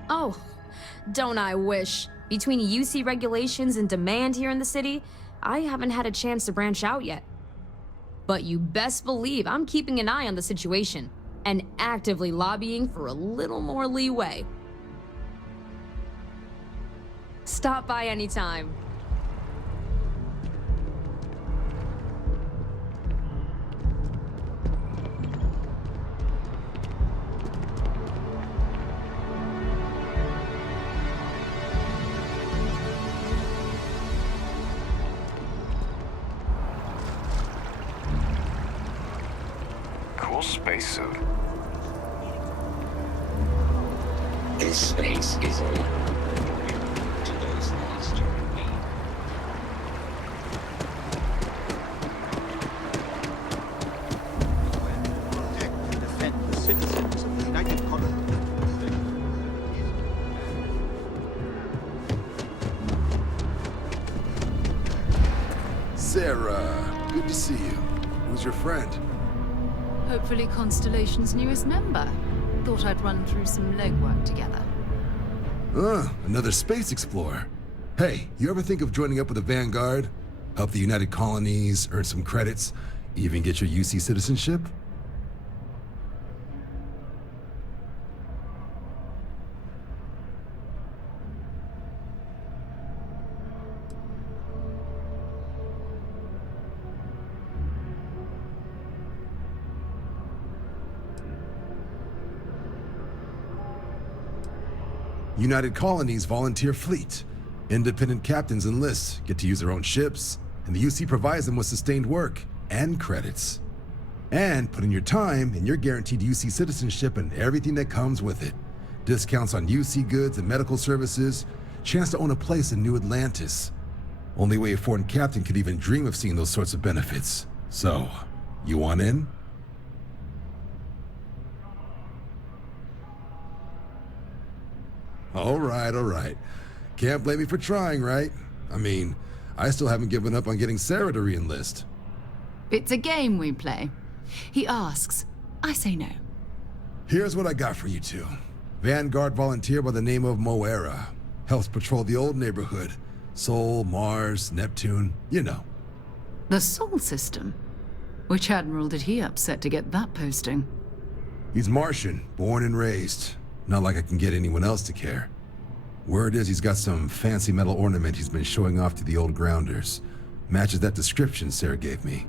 Oh, don't I wish. Between UC regulations and demand here in the city, I haven't had a chance to branch out yet. But you best believe I'm keeping an eye on the situation and actively lobbying for a little more leeway. Stop by anytime. Cool spacesuit. This space is a to those lost to remain. Protect and defend the citizens of the United Colonies. Sarah, good to see you. Who's your friend? Hopefully Constellation's newest member. Thought I'd run through some legwork together. Another space explorer. Hey, you ever think of joining up with the Vanguard? Help the United Colonies, earn some credits, even get your UC citizenship? United Colonies Volunteer Fleet. Independent captains enlist, get to use their own ships, and the UC provides them with sustained work and credits. And put in your time, and you're guaranteed UC citizenship and everything that comes with it. Discounts on UC goods and medical services, chance to own a place in New Atlantis. Only way a foreign captain could even dream of seeing those sorts of benefits. So, you want in? All right. Can't blame me for trying, right? I mean, I still haven't given up on getting Sarah to re-enlist. It's a game we play. He asks, I say no. Here's what I got for you two. Vanguard volunteer by the name of Moera. Helps patrol the old neighborhood. Sol, Mars, Neptune, you know. The Sol system? Which admiral did he upset to get that posting? He's Martian, born and raised. Not like I can get anyone else to care. Word is he's got some fancy metal ornament he's been showing off to the old grounders. Matches that description Sarah gave me.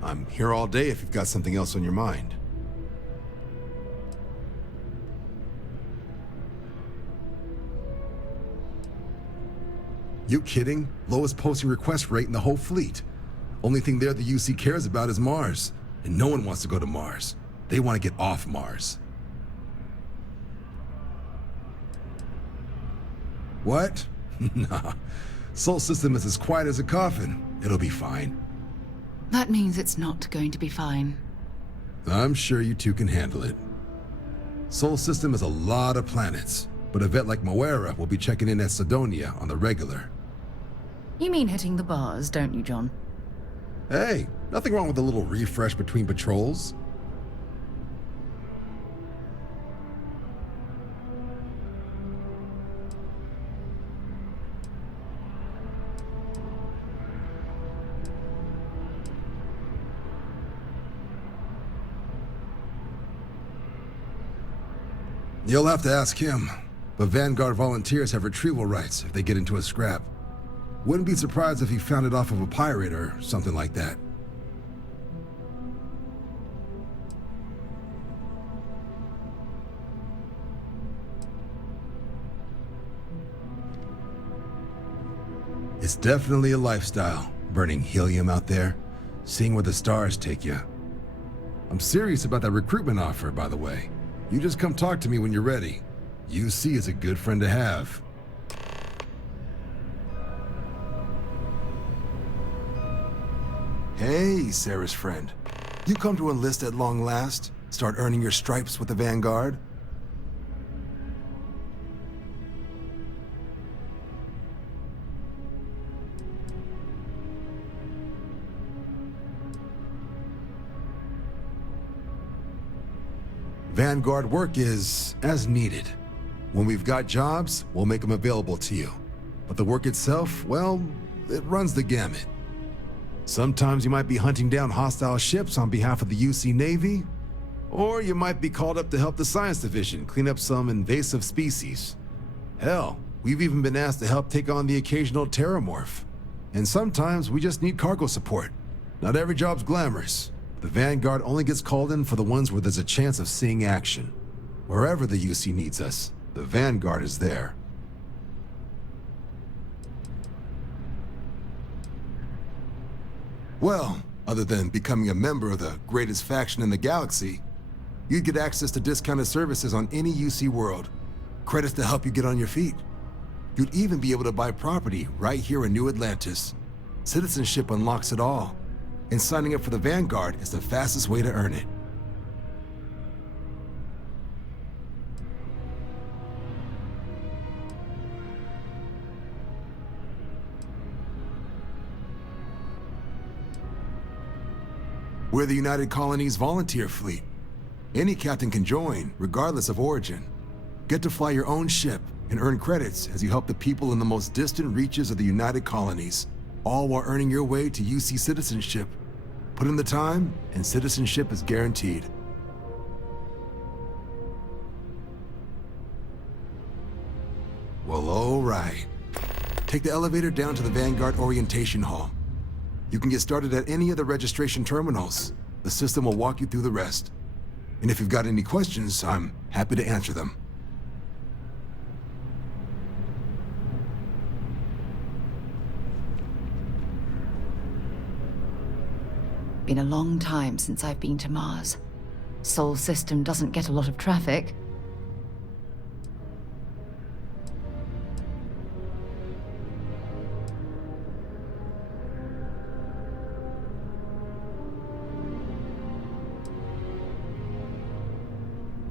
I'm here all day if you've got something else on your mind. You kidding? Lowest posting request rate in the whole fleet. Only thing there the UC cares about is Mars. And no one wants to go to Mars. They want to get off Mars. What? Nah. Sol System is as quiet as a coffin. It'll be fine. That means it's not going to be fine. I'm sure you two can handle it. Sol System has a lot of planets, but a vet like Moera will be checking in at Sidonia on the regular. You mean hitting the bars, don't you, John? Hey, nothing wrong with a little refresh between patrols. You'll have to ask him, but Vanguard volunteers have retrieval rights if they get into a scrap. Wouldn't be surprised if he found it off of a pirate or something like that. It's definitely a lifestyle, burning helium out there, seeing where the stars take you. I'm serious about that recruitment offer, by the way. You just come talk to me when you're ready. UC is a good friend to have. Hey, Sarah's friend. You come to enlist at long last? Start earning your stripes with the Vanguard? Vanguard work is as needed. When we've got jobs, we'll make them available to you. But the work itself, well, it runs the gamut. Sometimes you might be hunting down hostile ships on behalf of the UC Navy, or you might be called up to help the Science Division clean up some invasive species. Hell, we've even been asked to help take on the occasional terramorph. And sometimes we just need cargo support. Not every job's glamorous. The Vanguard only gets called in for the ones where there's a chance of seeing action. Wherever the UC needs us, the Vanguard is there. Well, other than becoming a member of the greatest faction in the galaxy, you'd get access to discounted services on any UC world, credits to help you get on your feet. You'd even be able to buy property right here in New Atlantis. Citizenship unlocks it all. And signing up for the Vanguard is the fastest way to earn it. We're the United Colonies Volunteer Fleet. Any captain can join, regardless of origin. Get to fly your own ship and earn credits as you help the people in the most distant reaches of the United Colonies, all while earning your way to UC citizenship. Put in the time, and citizenship is guaranteed. Well, all right. Take the elevator down to the Vanguard Orientation Hall. You can get started at any of the registration terminals. The system will walk you through the rest. And if you've got any questions, I'm happy to answer them. Been a long time since I've been to Mars. Sol system doesn't get a lot of traffic.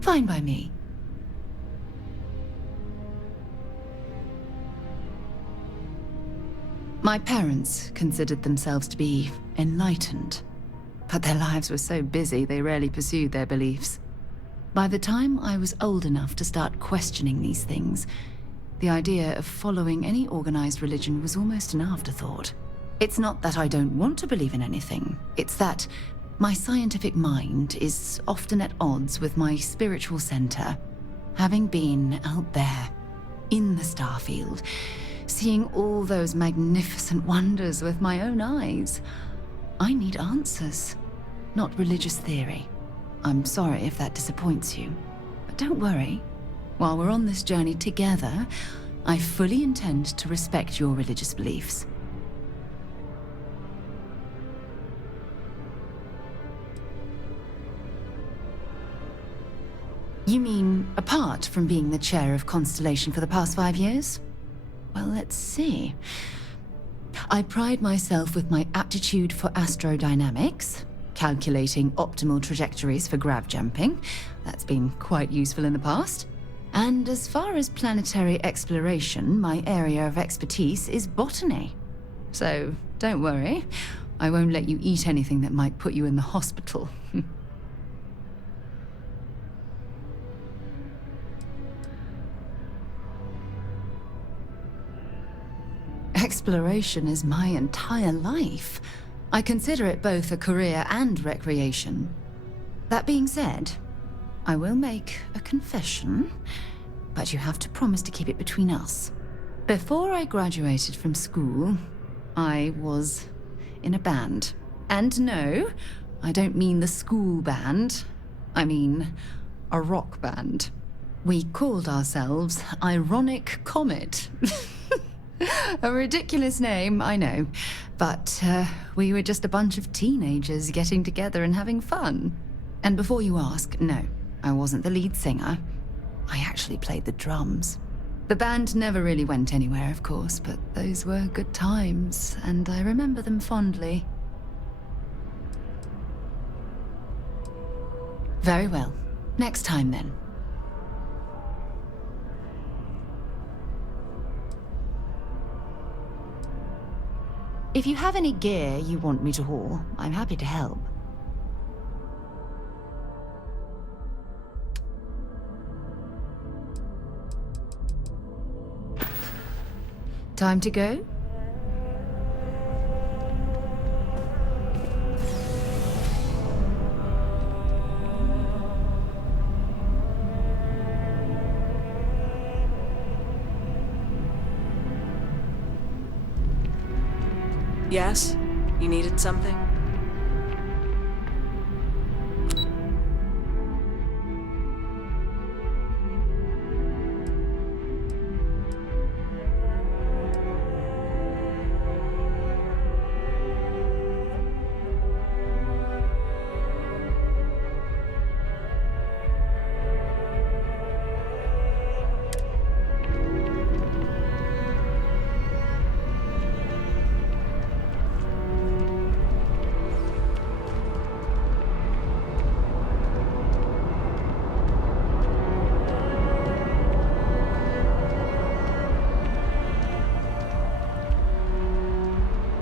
Fine by me. My parents considered themselves to be enlightened, but their lives were so busy they rarely pursued their beliefs. By the time I was old enough to start questioning these things, the idea of following any organized religion was almost an afterthought. It's not that I don't want to believe in anything, it's that my scientific mind is often at odds with my spiritual center. Having been out there, in the starfield, seeing all those magnificent wonders with my own eyes, I need answers, not religious theory. I'm sorry if that disappoints you, but don't worry. While we're on this journey together, I fully intend to respect your religious beliefs. You mean apart from being the chair of Constellation for the past 5 years? Well, let's see. I pride myself with my aptitude for astrodynamics, calculating optimal trajectories for grav jumping. That's been quite useful in the past. And as far as planetary exploration, my area of expertise is botany. So don't worry, I won't let you eat anything that might put you in the hospital. Exploration is my entire life. I consider it both a career and recreation. That being said, I will make a confession, but you have to promise to keep it between us. Before I graduated from school, I was in a band. And no, I don't mean the school band. I mean a rock band. We called ourselves Ironic Comet. A ridiculous name, I know. But we were just a bunch of teenagers getting together and having fun. And before you ask, no, I wasn't the lead singer. I actually played the drums. The band never really went anywhere, of course, but those were good times, and I remember them fondly. Very well. Next time, then. If you have any gear you want me to haul, I'm happy to help. Time to go? Yes? You needed something?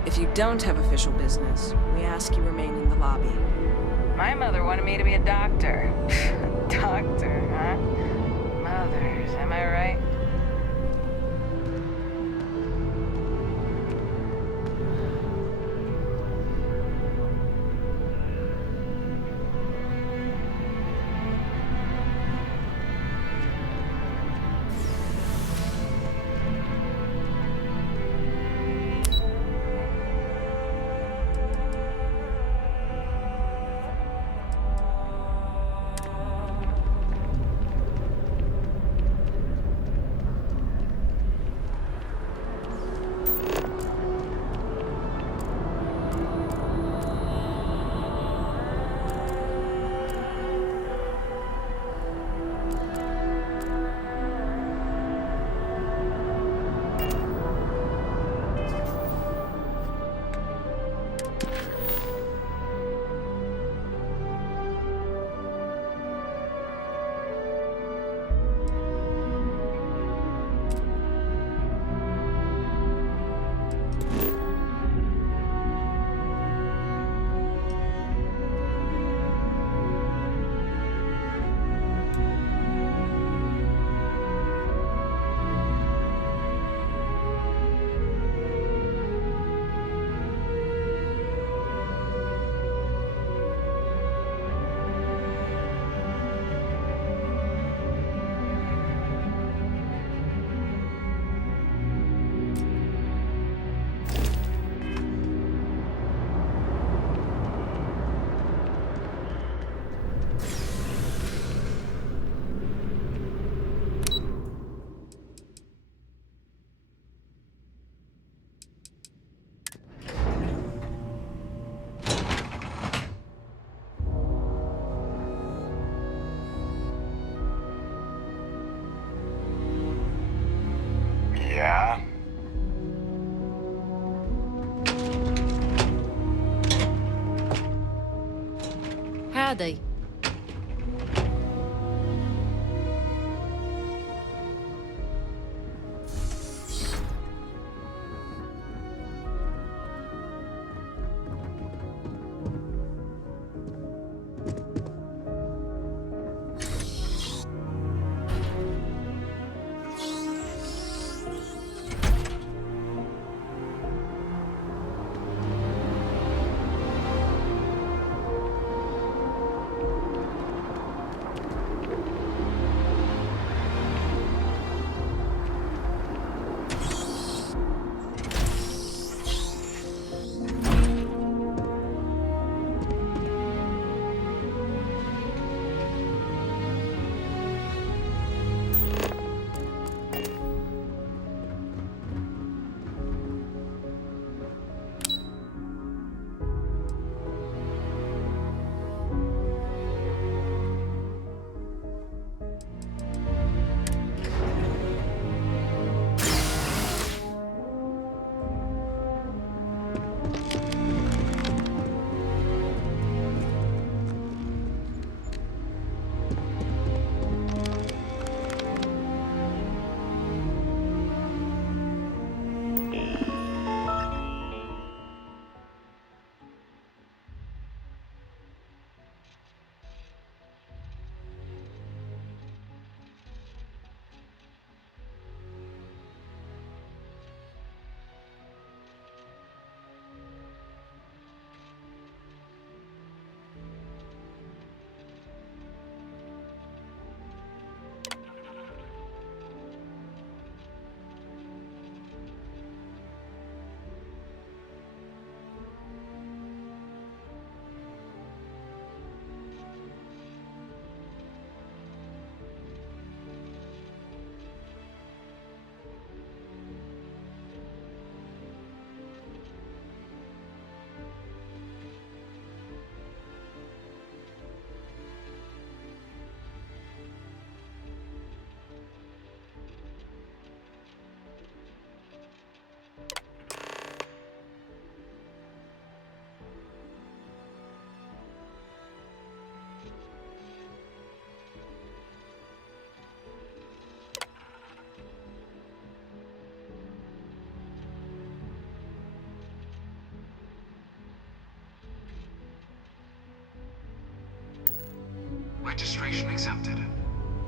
If you don't have official business, we ask you remain in the lobby. My mother wanted me to be a doctor. Doctor, huh? Mothers, am I right? Yeah? Howdy. Registration accepted.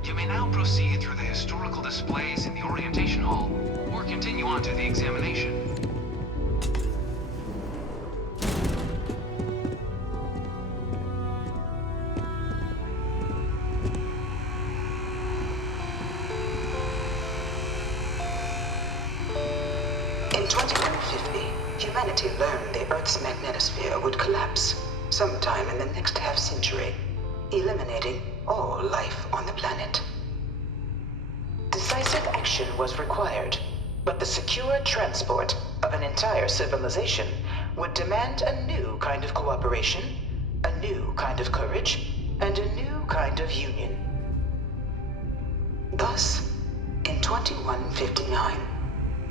You may now proceed through the historical displays in the orientation hall, or continue on to the examination. In 2150, humanity learned the Earth's magnetosphere would collapse sometime in the next half-century, eliminating all life on the planet. Decisive action was required, but the secure transport of an entire civilization would demand a new kind of cooperation, a new kind of courage, and a new kind of union. Thus, in 2159,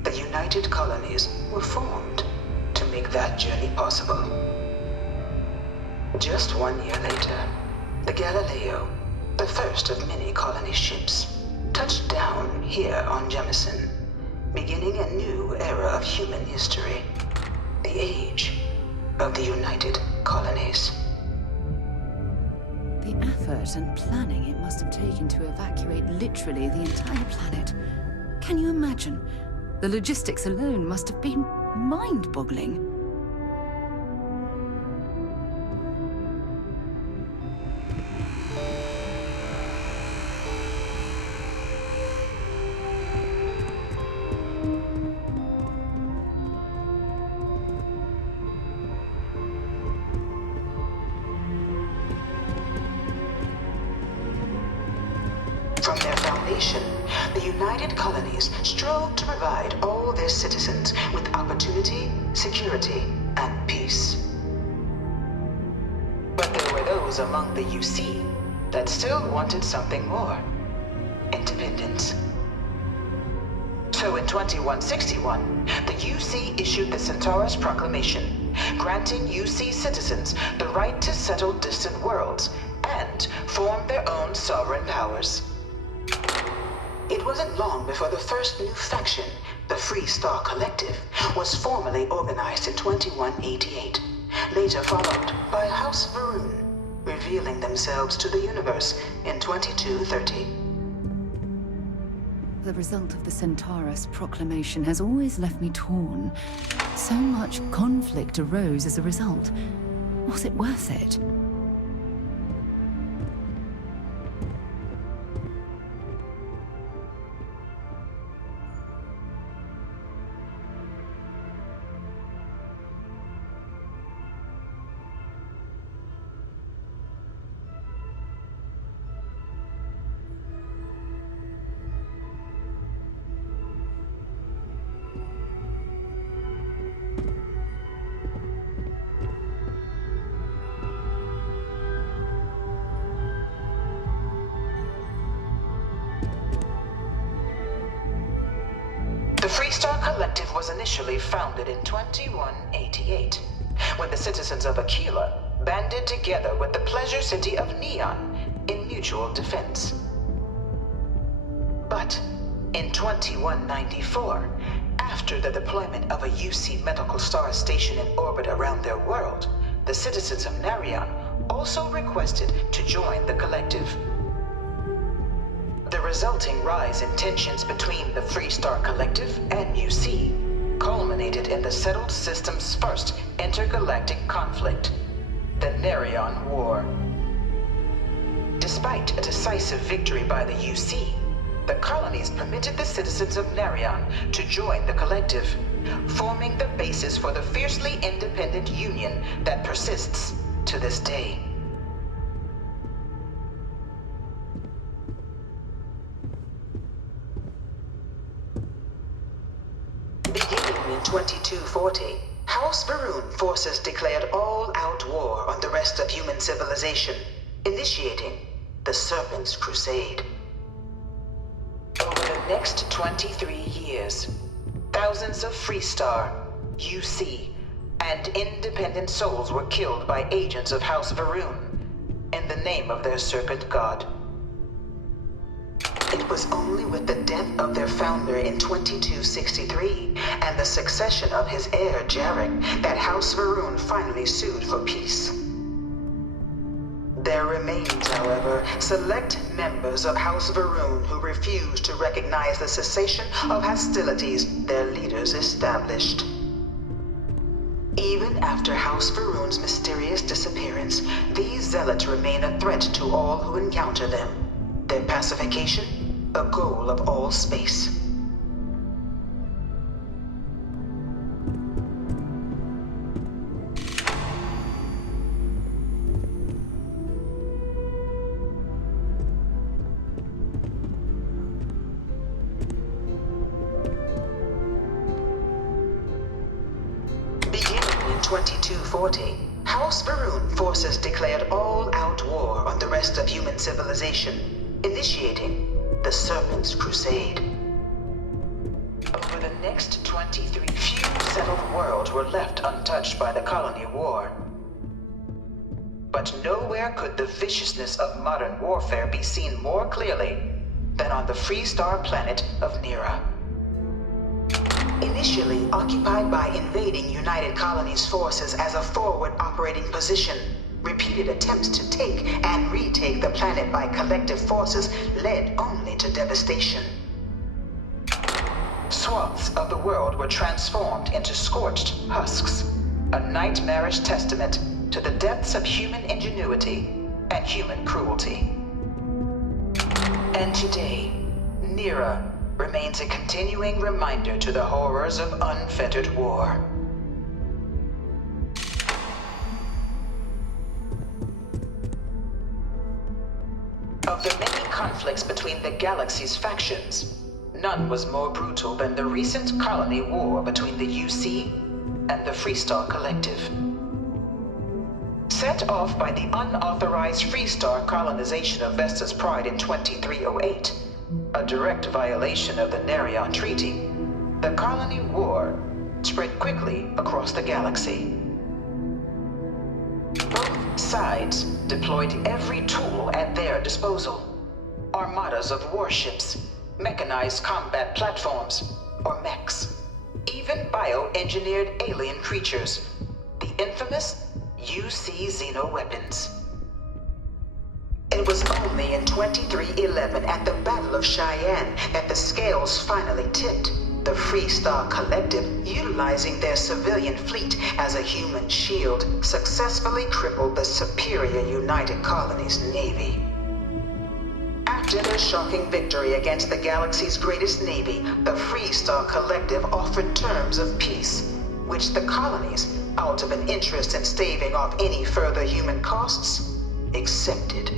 the United Colonies were formed to make that journey possible. Just 1 year later, the Galileo, the first of many colony ships, touched down here on Jemison, beginning a new era of human history, the age of the United Colonies. The effort and planning it must have taken to evacuate literally the entire planet. Can you imagine? The logistics alone must have been mind-boggling. From their foundation, the United Colonies strove to provide all their citizens with opportunity, security, and peace. But there were those among the UC that still wanted something more: independence. So in 2161, the UC issued the Centaurus Proclamation, granting UC citizens the right to settle distant worlds and form their own sovereign powers. It wasn't long before the first new faction, the Free Star Collective, was formally organized in 2188, later followed by House Va'ruun, revealing themselves to the universe in 2230. The result of the Centaurus Proclamation has always left me torn. So much conflict arose as a result. Was it worth it? The Free Star Collective was initially founded in 2188, when the citizens of Aquila banded together with the pleasure city of Neon in mutual defense. But in 2194, after the deployment of a UC medical star station in orbit around their world, the citizens of Narion also requested to join the collective. The resulting rise in tensions between the Free Star Collective and UC culminated in the settled system's first intergalactic conflict, the Narion War. Despite a decisive victory by the UC, the colonies permitted the citizens of Narion to join the collective, forming the basis for the fiercely independent union that persists to this day. Beginning in 2240, House Va'ruun forces declared all-out war on the rest of human civilization, initiating the Serpent's Crusade. Over the next 23 years, thousands of Free Star, UC, and independent souls were killed by agents of House Va'ruun in the name of their serpent god. It was only with the death of their founder in 2263 and the succession of his heir, Jarek, that House Va'ruun finally sued for peace. There remained, however, select members of House Va'ruun who refused to recognize the cessation of hostilities their leaders established. Even after House Va'ruun's mysterious disappearance, these zealots remain a threat to all who encounter them. Their pacification, a goal of all space. Beginning in 2240, House Va'ruun forces declared all-out war on the rest of human civilization, initiating the Serpent's Crusade. Over the next 23, few settled worlds were left untouched by the colony war. But nowhere could the viciousness of modern warfare be seen more clearly than on the Free Star planet of Nira. Initially occupied by invading United Colonies forces as a forward operating position, repeated attempts to take and retake the planet by collective forces led only to devastation. Swaths of the world were transformed into scorched husks, a nightmarish testament to the depths of human ingenuity and human cruelty. And today, Nira remains a continuing reminder to the horrors of unfettered war. Of the many conflicts between the galaxy's factions, none was more brutal than the recent colony war between the UC and the Free Star Collective. Set off by the unauthorized Free Star colonization of Vesta's Pride in 2308, a direct violation of the Narion Treaty, The colony war spread quickly across the galaxy. Both sides deployed every tool at their disposal. Armadas of warships, mechanized combat platforms, or mechs. Even bioengineered alien creatures. The infamous UC xenoweapons. It was only in 2311 at the Battle of Cheyenne that the scales finally tipped. The Freestar Collective, utilizing their civilian fleet as a human shield, successfully crippled the superior United Colonies Navy. After their shocking victory against the galaxy's greatest navy, the Freestar Collective offered terms of peace, which the colonies, out of an interest in staving off any further human costs, accepted.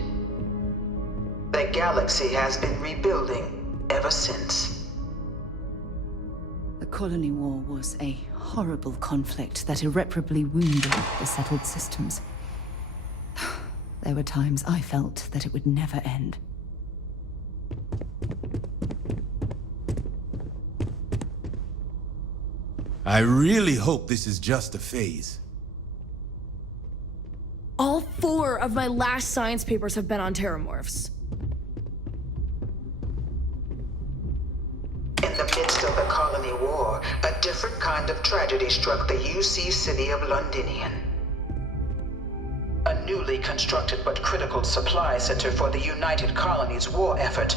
The galaxy has been rebuilding ever since. The colony war was a horrible conflict that irreparably wounded the settled systems. There were times I felt that it would never end. I really hope this is just a phase. All 4 of my last science papers have been on terramorphs. In the midst of the colony war, a different kind of tragedy struck the UC city of Londinian. A newly constructed but critical supply center for the United Colonies' war effort,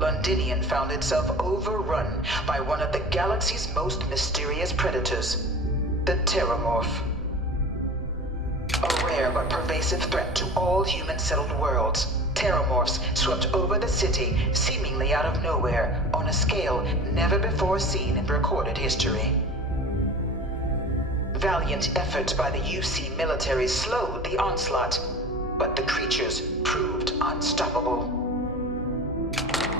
Londinian found itself overrun by one of the galaxy's most mysterious predators, the Terramorph. A rare but pervasive threat to all human-settled worlds, Terramorphs swept over the city, seemingly out of nowhere, on a scale never before seen in recorded history. Valiant efforts by the UC military slowed the onslaught, but the creatures proved unstoppable.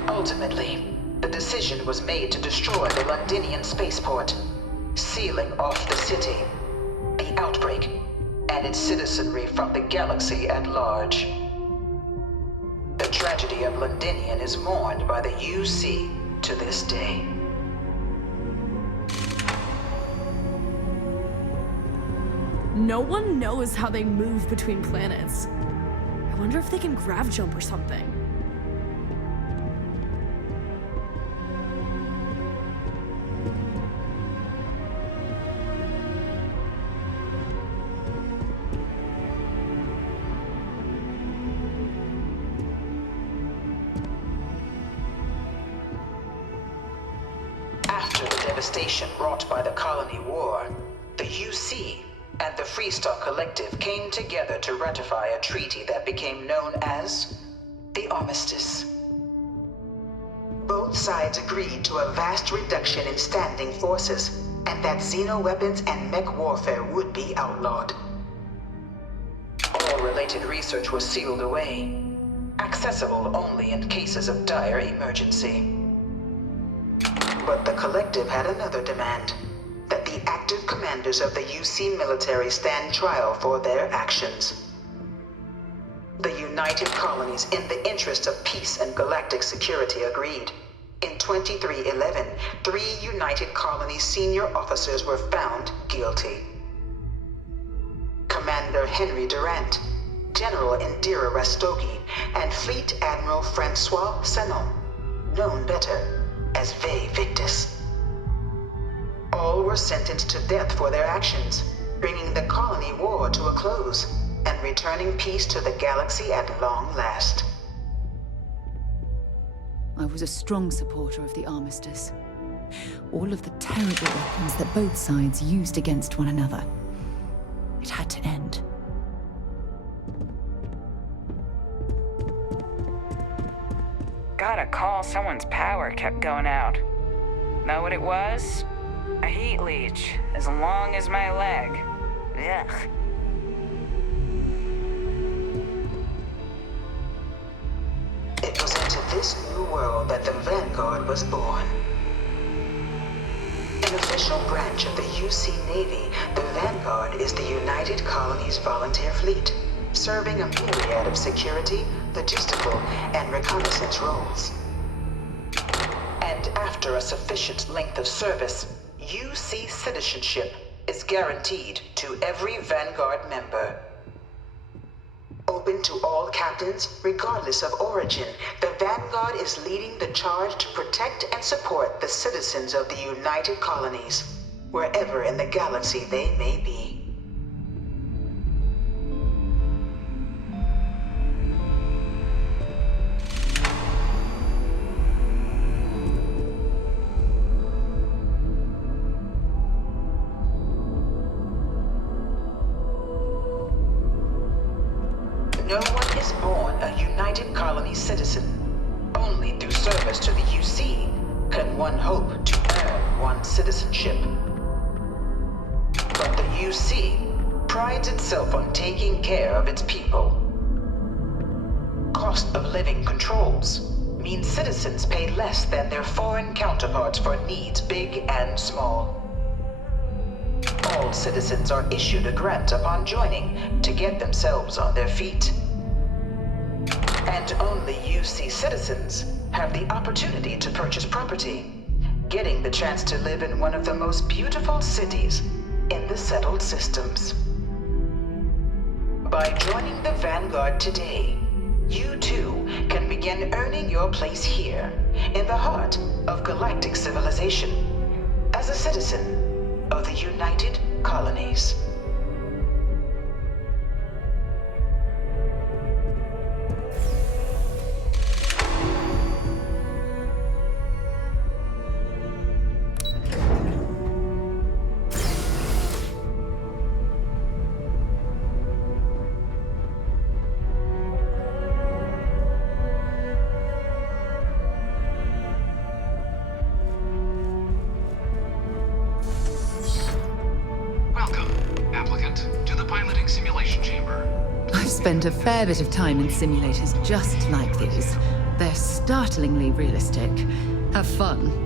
Ultimately, the decision was made to destroy the Londinian spaceport, sealing off the city, the outbreak, and its citizenry from the galaxy at large. The tragedy of Londinian is mourned by the UC to this day. No one knows how they move between planets. I wonder if they can grav jump or something. After the devastation wrought by the colony war, the UC and the Freestar Collective came together to ratify a treaty that became known as the Armistice. Both sides agreed to a vast reduction in standing forces, and that xenoweapons and mech warfare would be outlawed. All related research was sealed away, accessible only in cases of dire emergency. But the Collective had another demand, that the active commanders of the UC military stand trial for their actions. The United Colonies, in the interest of peace and galactic security, agreed. In 2311, 3 United Colonies senior officers were found guilty. Commander Henry Durant, General Indira Rastogi, and Fleet Admiral Francois Sanon, known better as Ve Victus. All were sentenced to death for their actions, bringing the colony war to a close and returning peace to the galaxy at long last. I was a strong supporter of the Armistice. All of the terrible weapons that both sides used against one another. It had to end. Got a call someone's power kept going out. Know what it was? A heat leech, as long as my leg. Ugh. It was into this new world that the Vanguard was born. An official branch of the UC Navy, the Vanguard is the United Colonies Volunteer Fleet, serving a myriad of security, logistical, and reconnaissance roles. And after after a sufficient length of service, UC citizenship is guaranteed to every Vanguard member. Open to all captains, regardless of origin, the Vanguard is leading the charge to protect and support the citizens of the United Colonies, wherever in the galaxy they may be. No one is born a United Colony citizen. Only through service to the UC can one hope to earn one's citizenship. But the UC prides itself on taking care of its people. Cost of living controls mean citizens pay less than their foreign counterparts for needs big and small. All citizens are issued a grant upon joining to get themselves on their feet. And only UC citizens have the opportunity to purchase property, getting the chance to live in one of the most beautiful cities in the settled systems. By joining the Vanguard today, you too can begin earning your place here, in the heart of galactic civilization, as a citizen of the United Colonies. Spent a fair bit of time in simulators just like these. They're startlingly realistic. Have fun.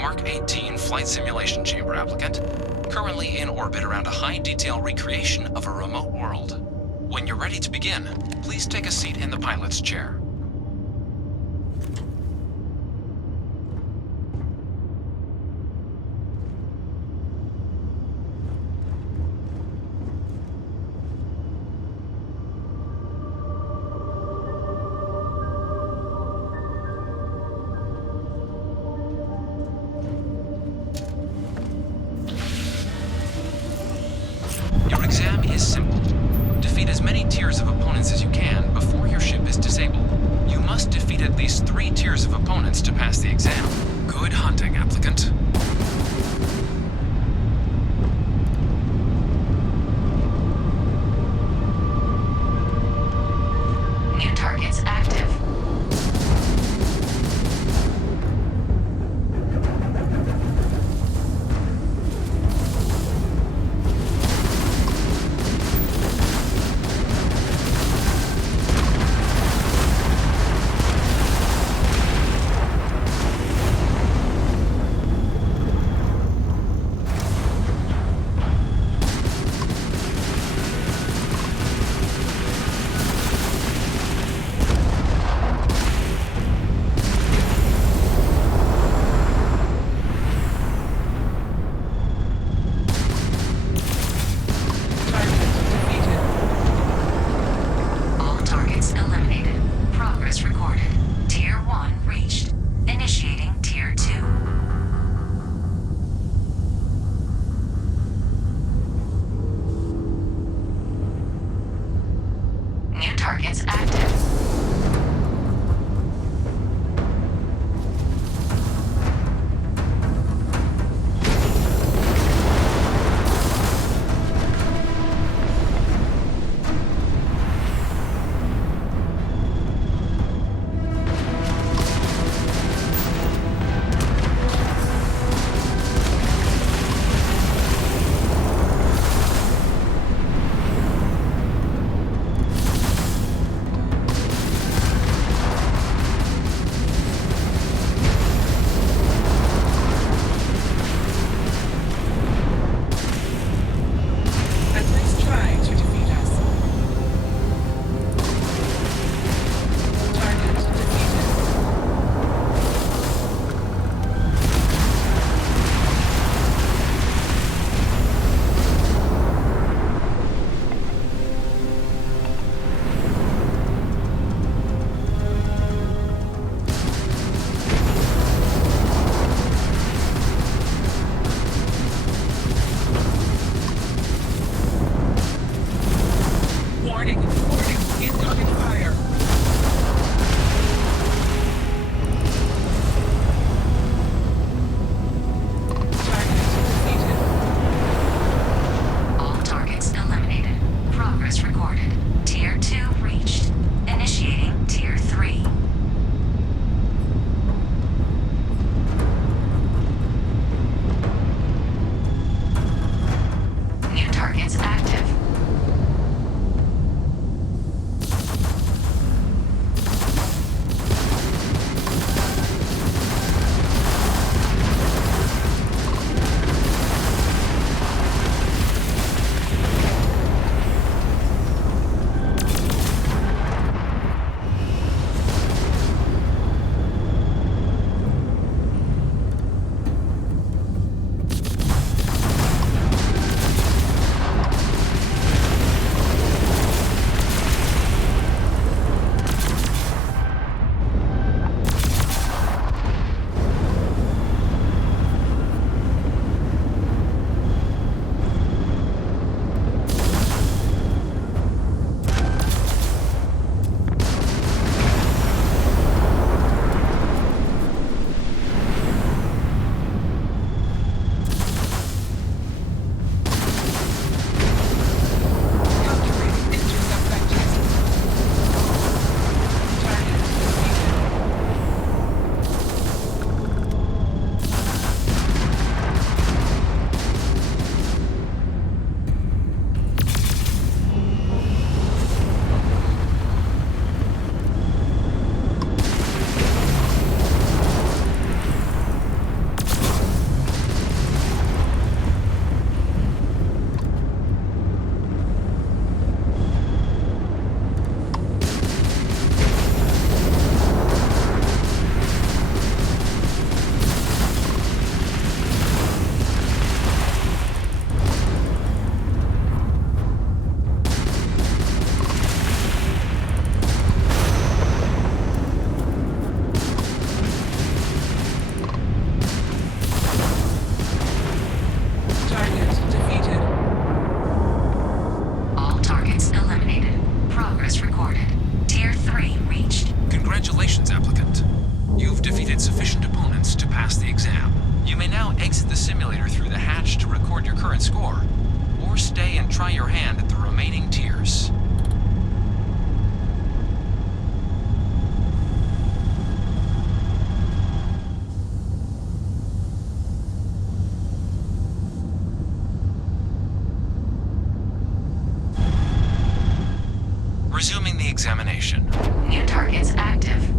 Mark 18 Flight Simulation Chamber applicant, currently in orbit around a high-detail recreation of a remote world. When you're ready to begin, please take a seat in the pilot's chair. Your exam is simple. Defeat as many tiers of opponents as you can before your ship is disabled. targets active. try your hand at the remaining tiers. Resuming the examination. New targets active.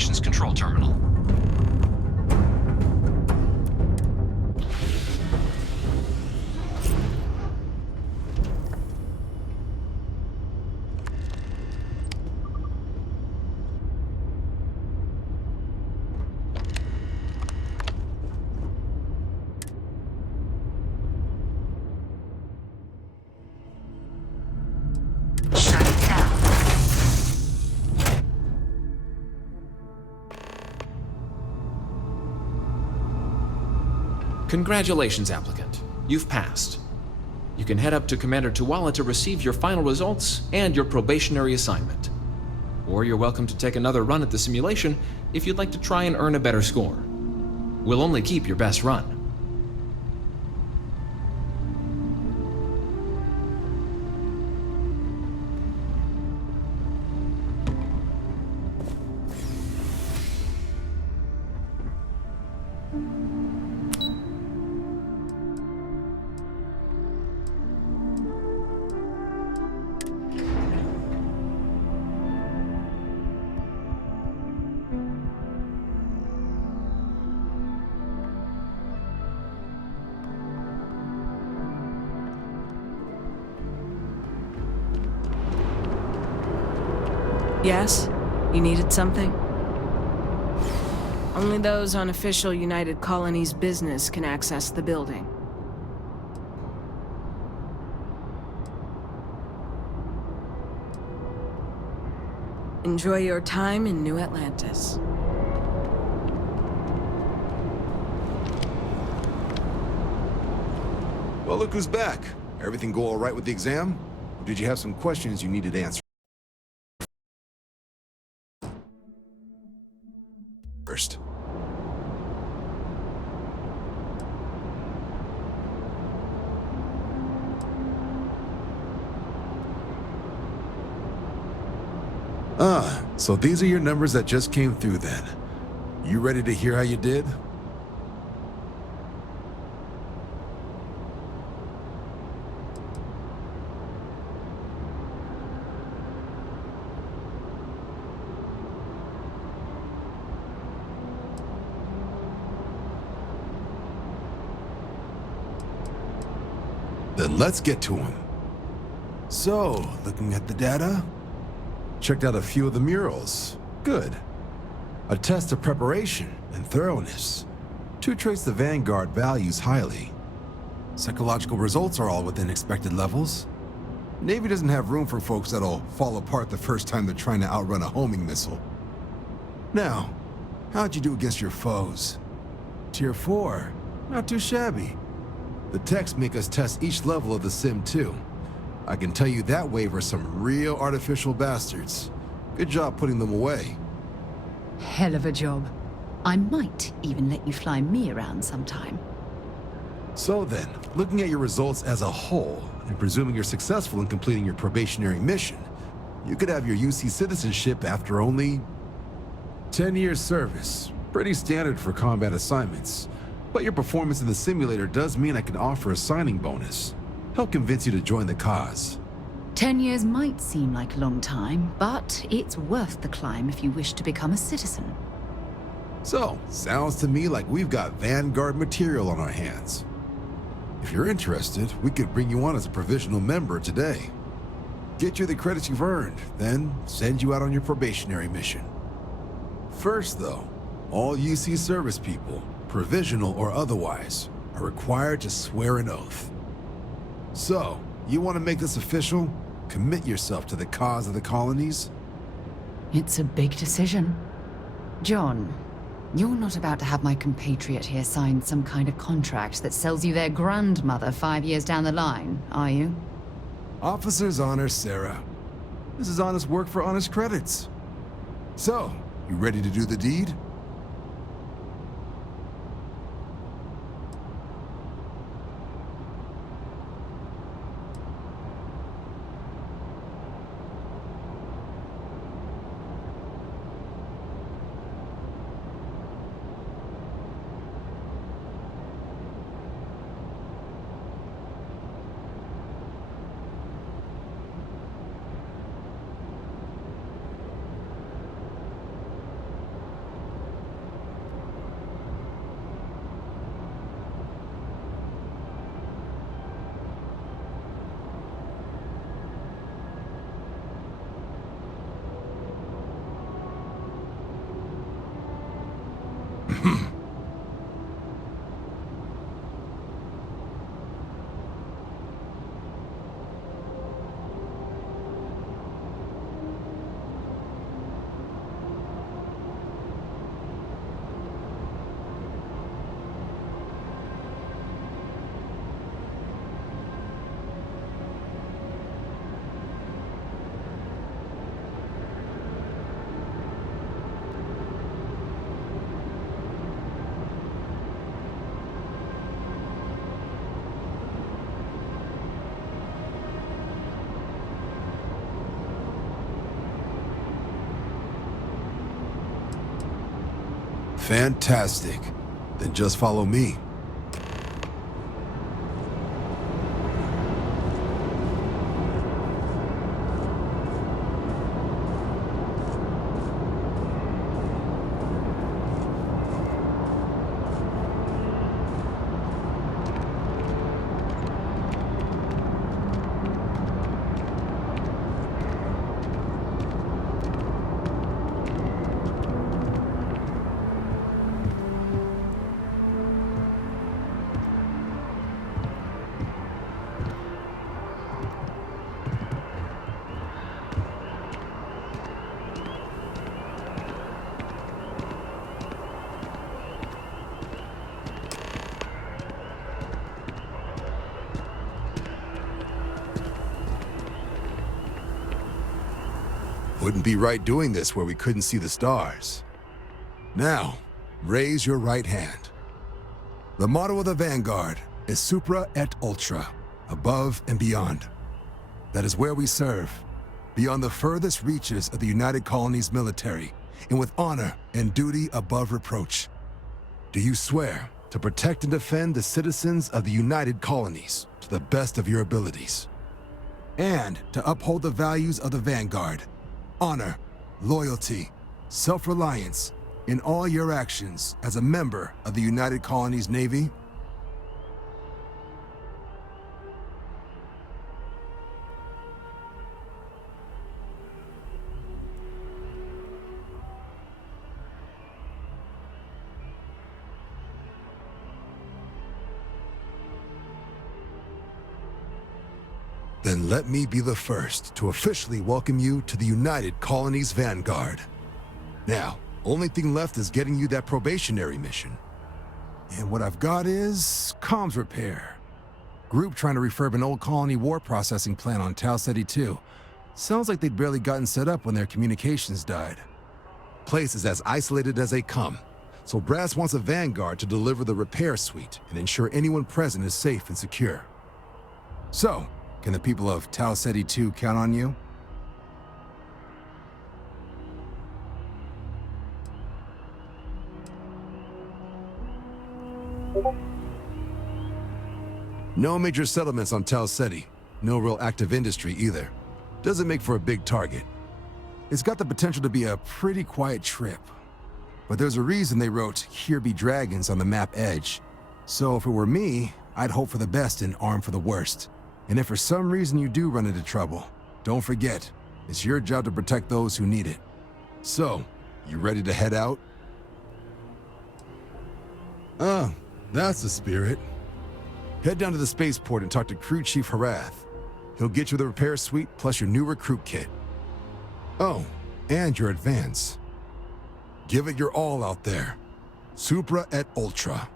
Communications Control Terminal. Congratulations, applicant. You've passed. You can head up to Commander Tuwala to receive your final results and your probationary assignment. Or you're welcome to take another run at the simulation if you'd like to try and earn a better score. We'll only keep your best run. Yes? You needed something? Only those on official United Colonies business can access the building. Enjoy your time in New Atlantis. Well, look who's back. Everything go all right with the exam? Or did you have some questions you needed answered first? So these are your numbers that just came through then. You ready to hear how you did? Then let's get to them. So, looking at the data, checked out a few of the murals. Good. A test of preparation and thoroughness. 2 traits the Vanguard values highly. Psychological results are all within expected levels. Navy doesn't have room for folks that'll fall apart the first time they're trying to outrun a homing missile. Now, how'd you do against your foes? Tier 4, not too shabby. The techs make us test each level of the sim too. I can tell you that waiver's some real artificial bastards. Good job putting them away. Hell of a job. I might even let you fly me around sometime. So then, looking at your results as a whole, and presuming you're successful in completing your probationary mission, you could have your UC citizenship after only 10 years service. Pretty standard for combat assignments. But your performance in the simulator does mean I can offer a signing bonus. Help convince you to join the cause. 10 years might seem like a long time, but it's worth the climb if you wish to become a citizen. So, sounds to me like we've got Vanguard material on our hands. If you're interested, we could bring you on as a provisional member today. Get you the credits you've earned, then send you out on your probationary mission. First though, all UC service people, provisional or otherwise, are required to swear an oath. So, you want to make this official? Commit yourself to the cause of the colonies? It's a big decision. John, you're not about to have my compatriot here sign some kind of contract that sells you their grandmother 5 years down the line, are you? Officer's honor, Sarah. This is honest work for honest credits. So, you ready to do the deed? Fantastic. Then just follow me. Wouldn't be right doing this where we couldn't see the stars. Now, raise your right hand. The motto of the Vanguard is Supra et Ultra, above and beyond. That is where we serve, beyond the furthest reaches of the United Colonies military, and with honor and duty above reproach. Do you swear to protect and defend the citizens of the United Colonies to the best of your abilities, and to uphold the values of the Vanguard, honor, loyalty, self-reliance in all your actions as a member of the United Colonies Navy? Then let me be the first to officially welcome you to the United Colonies Vanguard. Now, only thing left is getting you that probationary mission. And what I've got is comms repair. Group trying to refurb an old colony war processing plant on Tau Ceti 2. Sounds like they'd barely gotten set up when their communications died. Place is as isolated as they come, so Brass wants a Vanguard to deliver the repair suite and ensure anyone present is safe and secure. So, can the people of Tau Ceti 2 count on you? No major settlements on Tau Ceti. No real active industry either. Doesn't make for a big target. It's got the potential to be a pretty quiet trip. But there's a reason they wrote "Here be dragons" on the map edge. So if it were me, I'd hope for the best and arm for the worst. And if for some reason you do run into trouble, don't forget, it's your job to protect those who need it. So, you ready to head out? Oh, that's the spirit. Head down to the spaceport and talk to Crew Chief Harath. He'll get you the repair suite plus your new recruit kit. Oh, and your advance. Give it your all out there. Supra et Ultra.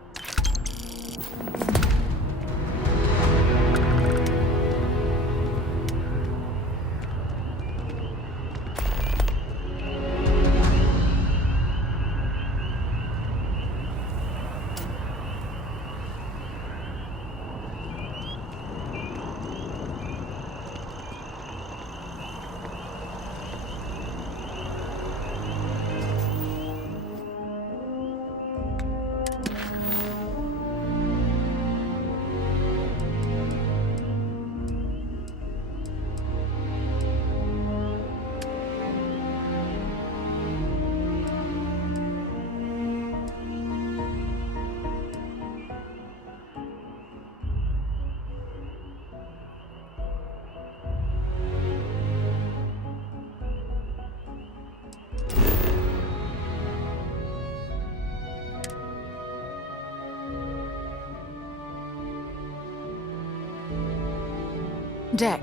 Deck.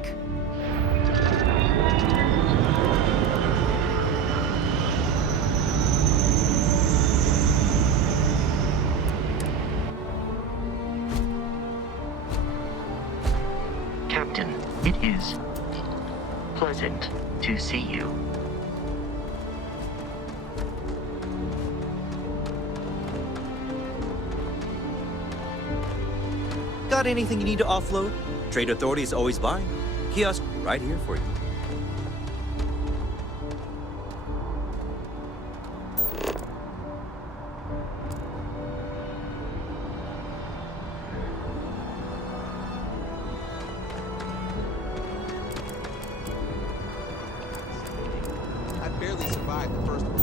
Captain, it is pleasant to see you. Got anything you need to offload? Trade Authority is always buying. Kiosk right here for you. I barely survived the first one.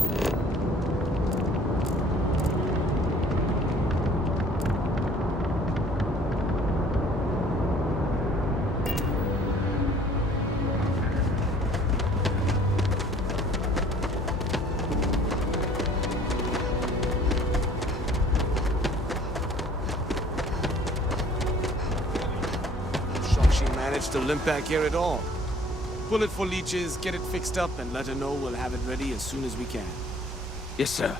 She managed to limp back here at all. Pull it for leeches, get it fixed up, and let her know we'll have it ready as soon as we can. Yes, sir.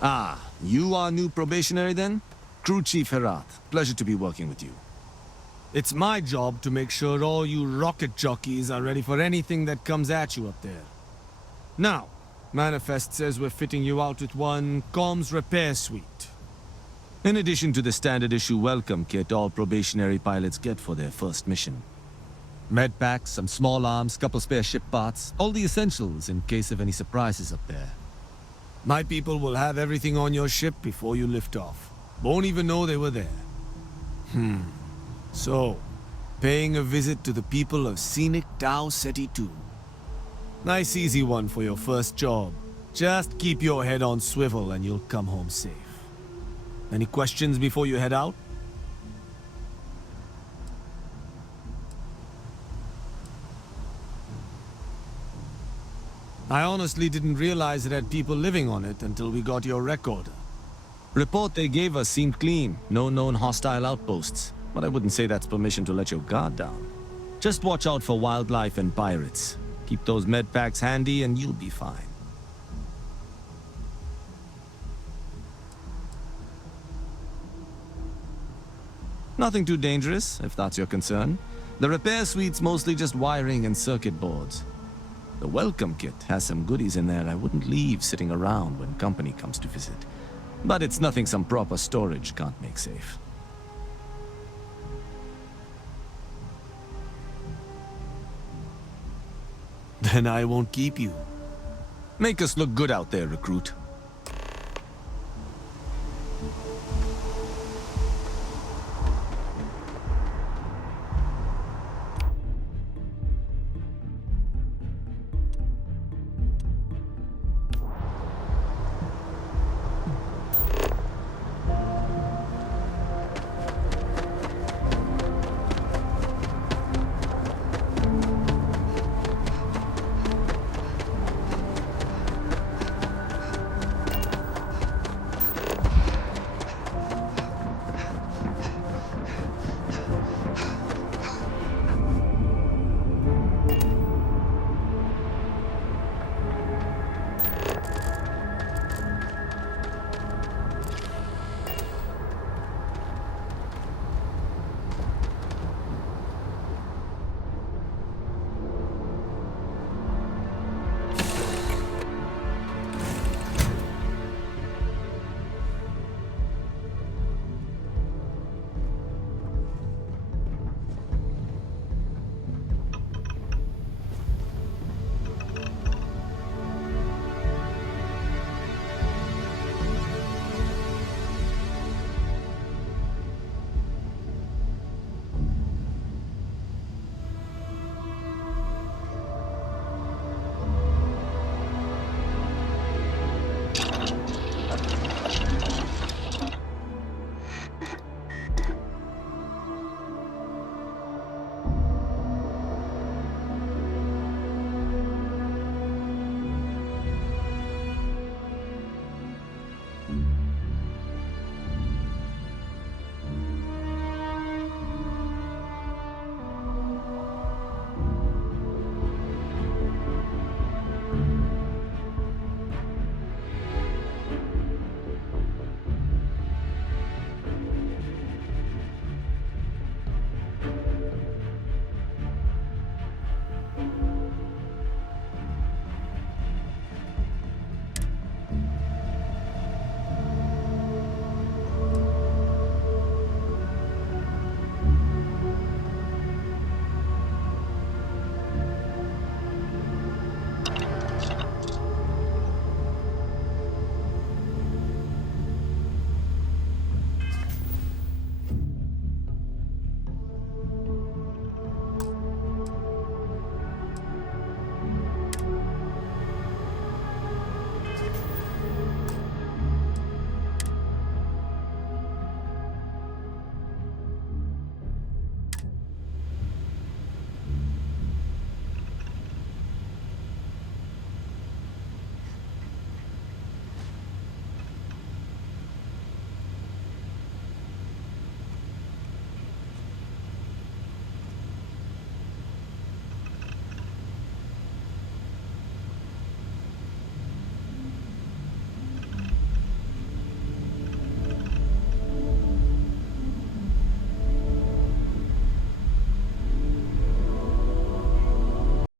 Ah, you are new probationary then? Crew Chief Herat. Pleasure to be working with you. It's my job to make sure all you rocket jockeys are ready for anything that comes at you up there. Now, Manifest says we're fitting you out with one comms repair suite. In addition to the standard issue welcome kit all probationary pilots get for their first mission. Med packs, some small arms, couple spare ship parts, all the essentials in case of any surprises up there. My people will have everything on your ship before you lift off. Won't even know they were there. So, paying a visit to the people of scenic Tau Ceti 2. Nice easy one for your first job. Just keep your head on swivel and you'll come home safe. Any questions before you head out? I honestly didn't realize it had people living on it until we got your recorder. Report they gave us seemed clean, no known hostile outposts, but I wouldn't say that's permission to let your guard down. Just watch out for wildlife and pirates. Keep those med packs handy and you'll be fine. Nothing too dangerous, if that's your concern. The repair suite's mostly just wiring and circuit boards. The welcome kit has some goodies in there I wouldn't leave sitting around when company comes to visit. But it's nothing some proper storage can't make safe. Then I won't keep you. Make us look good out there, recruit.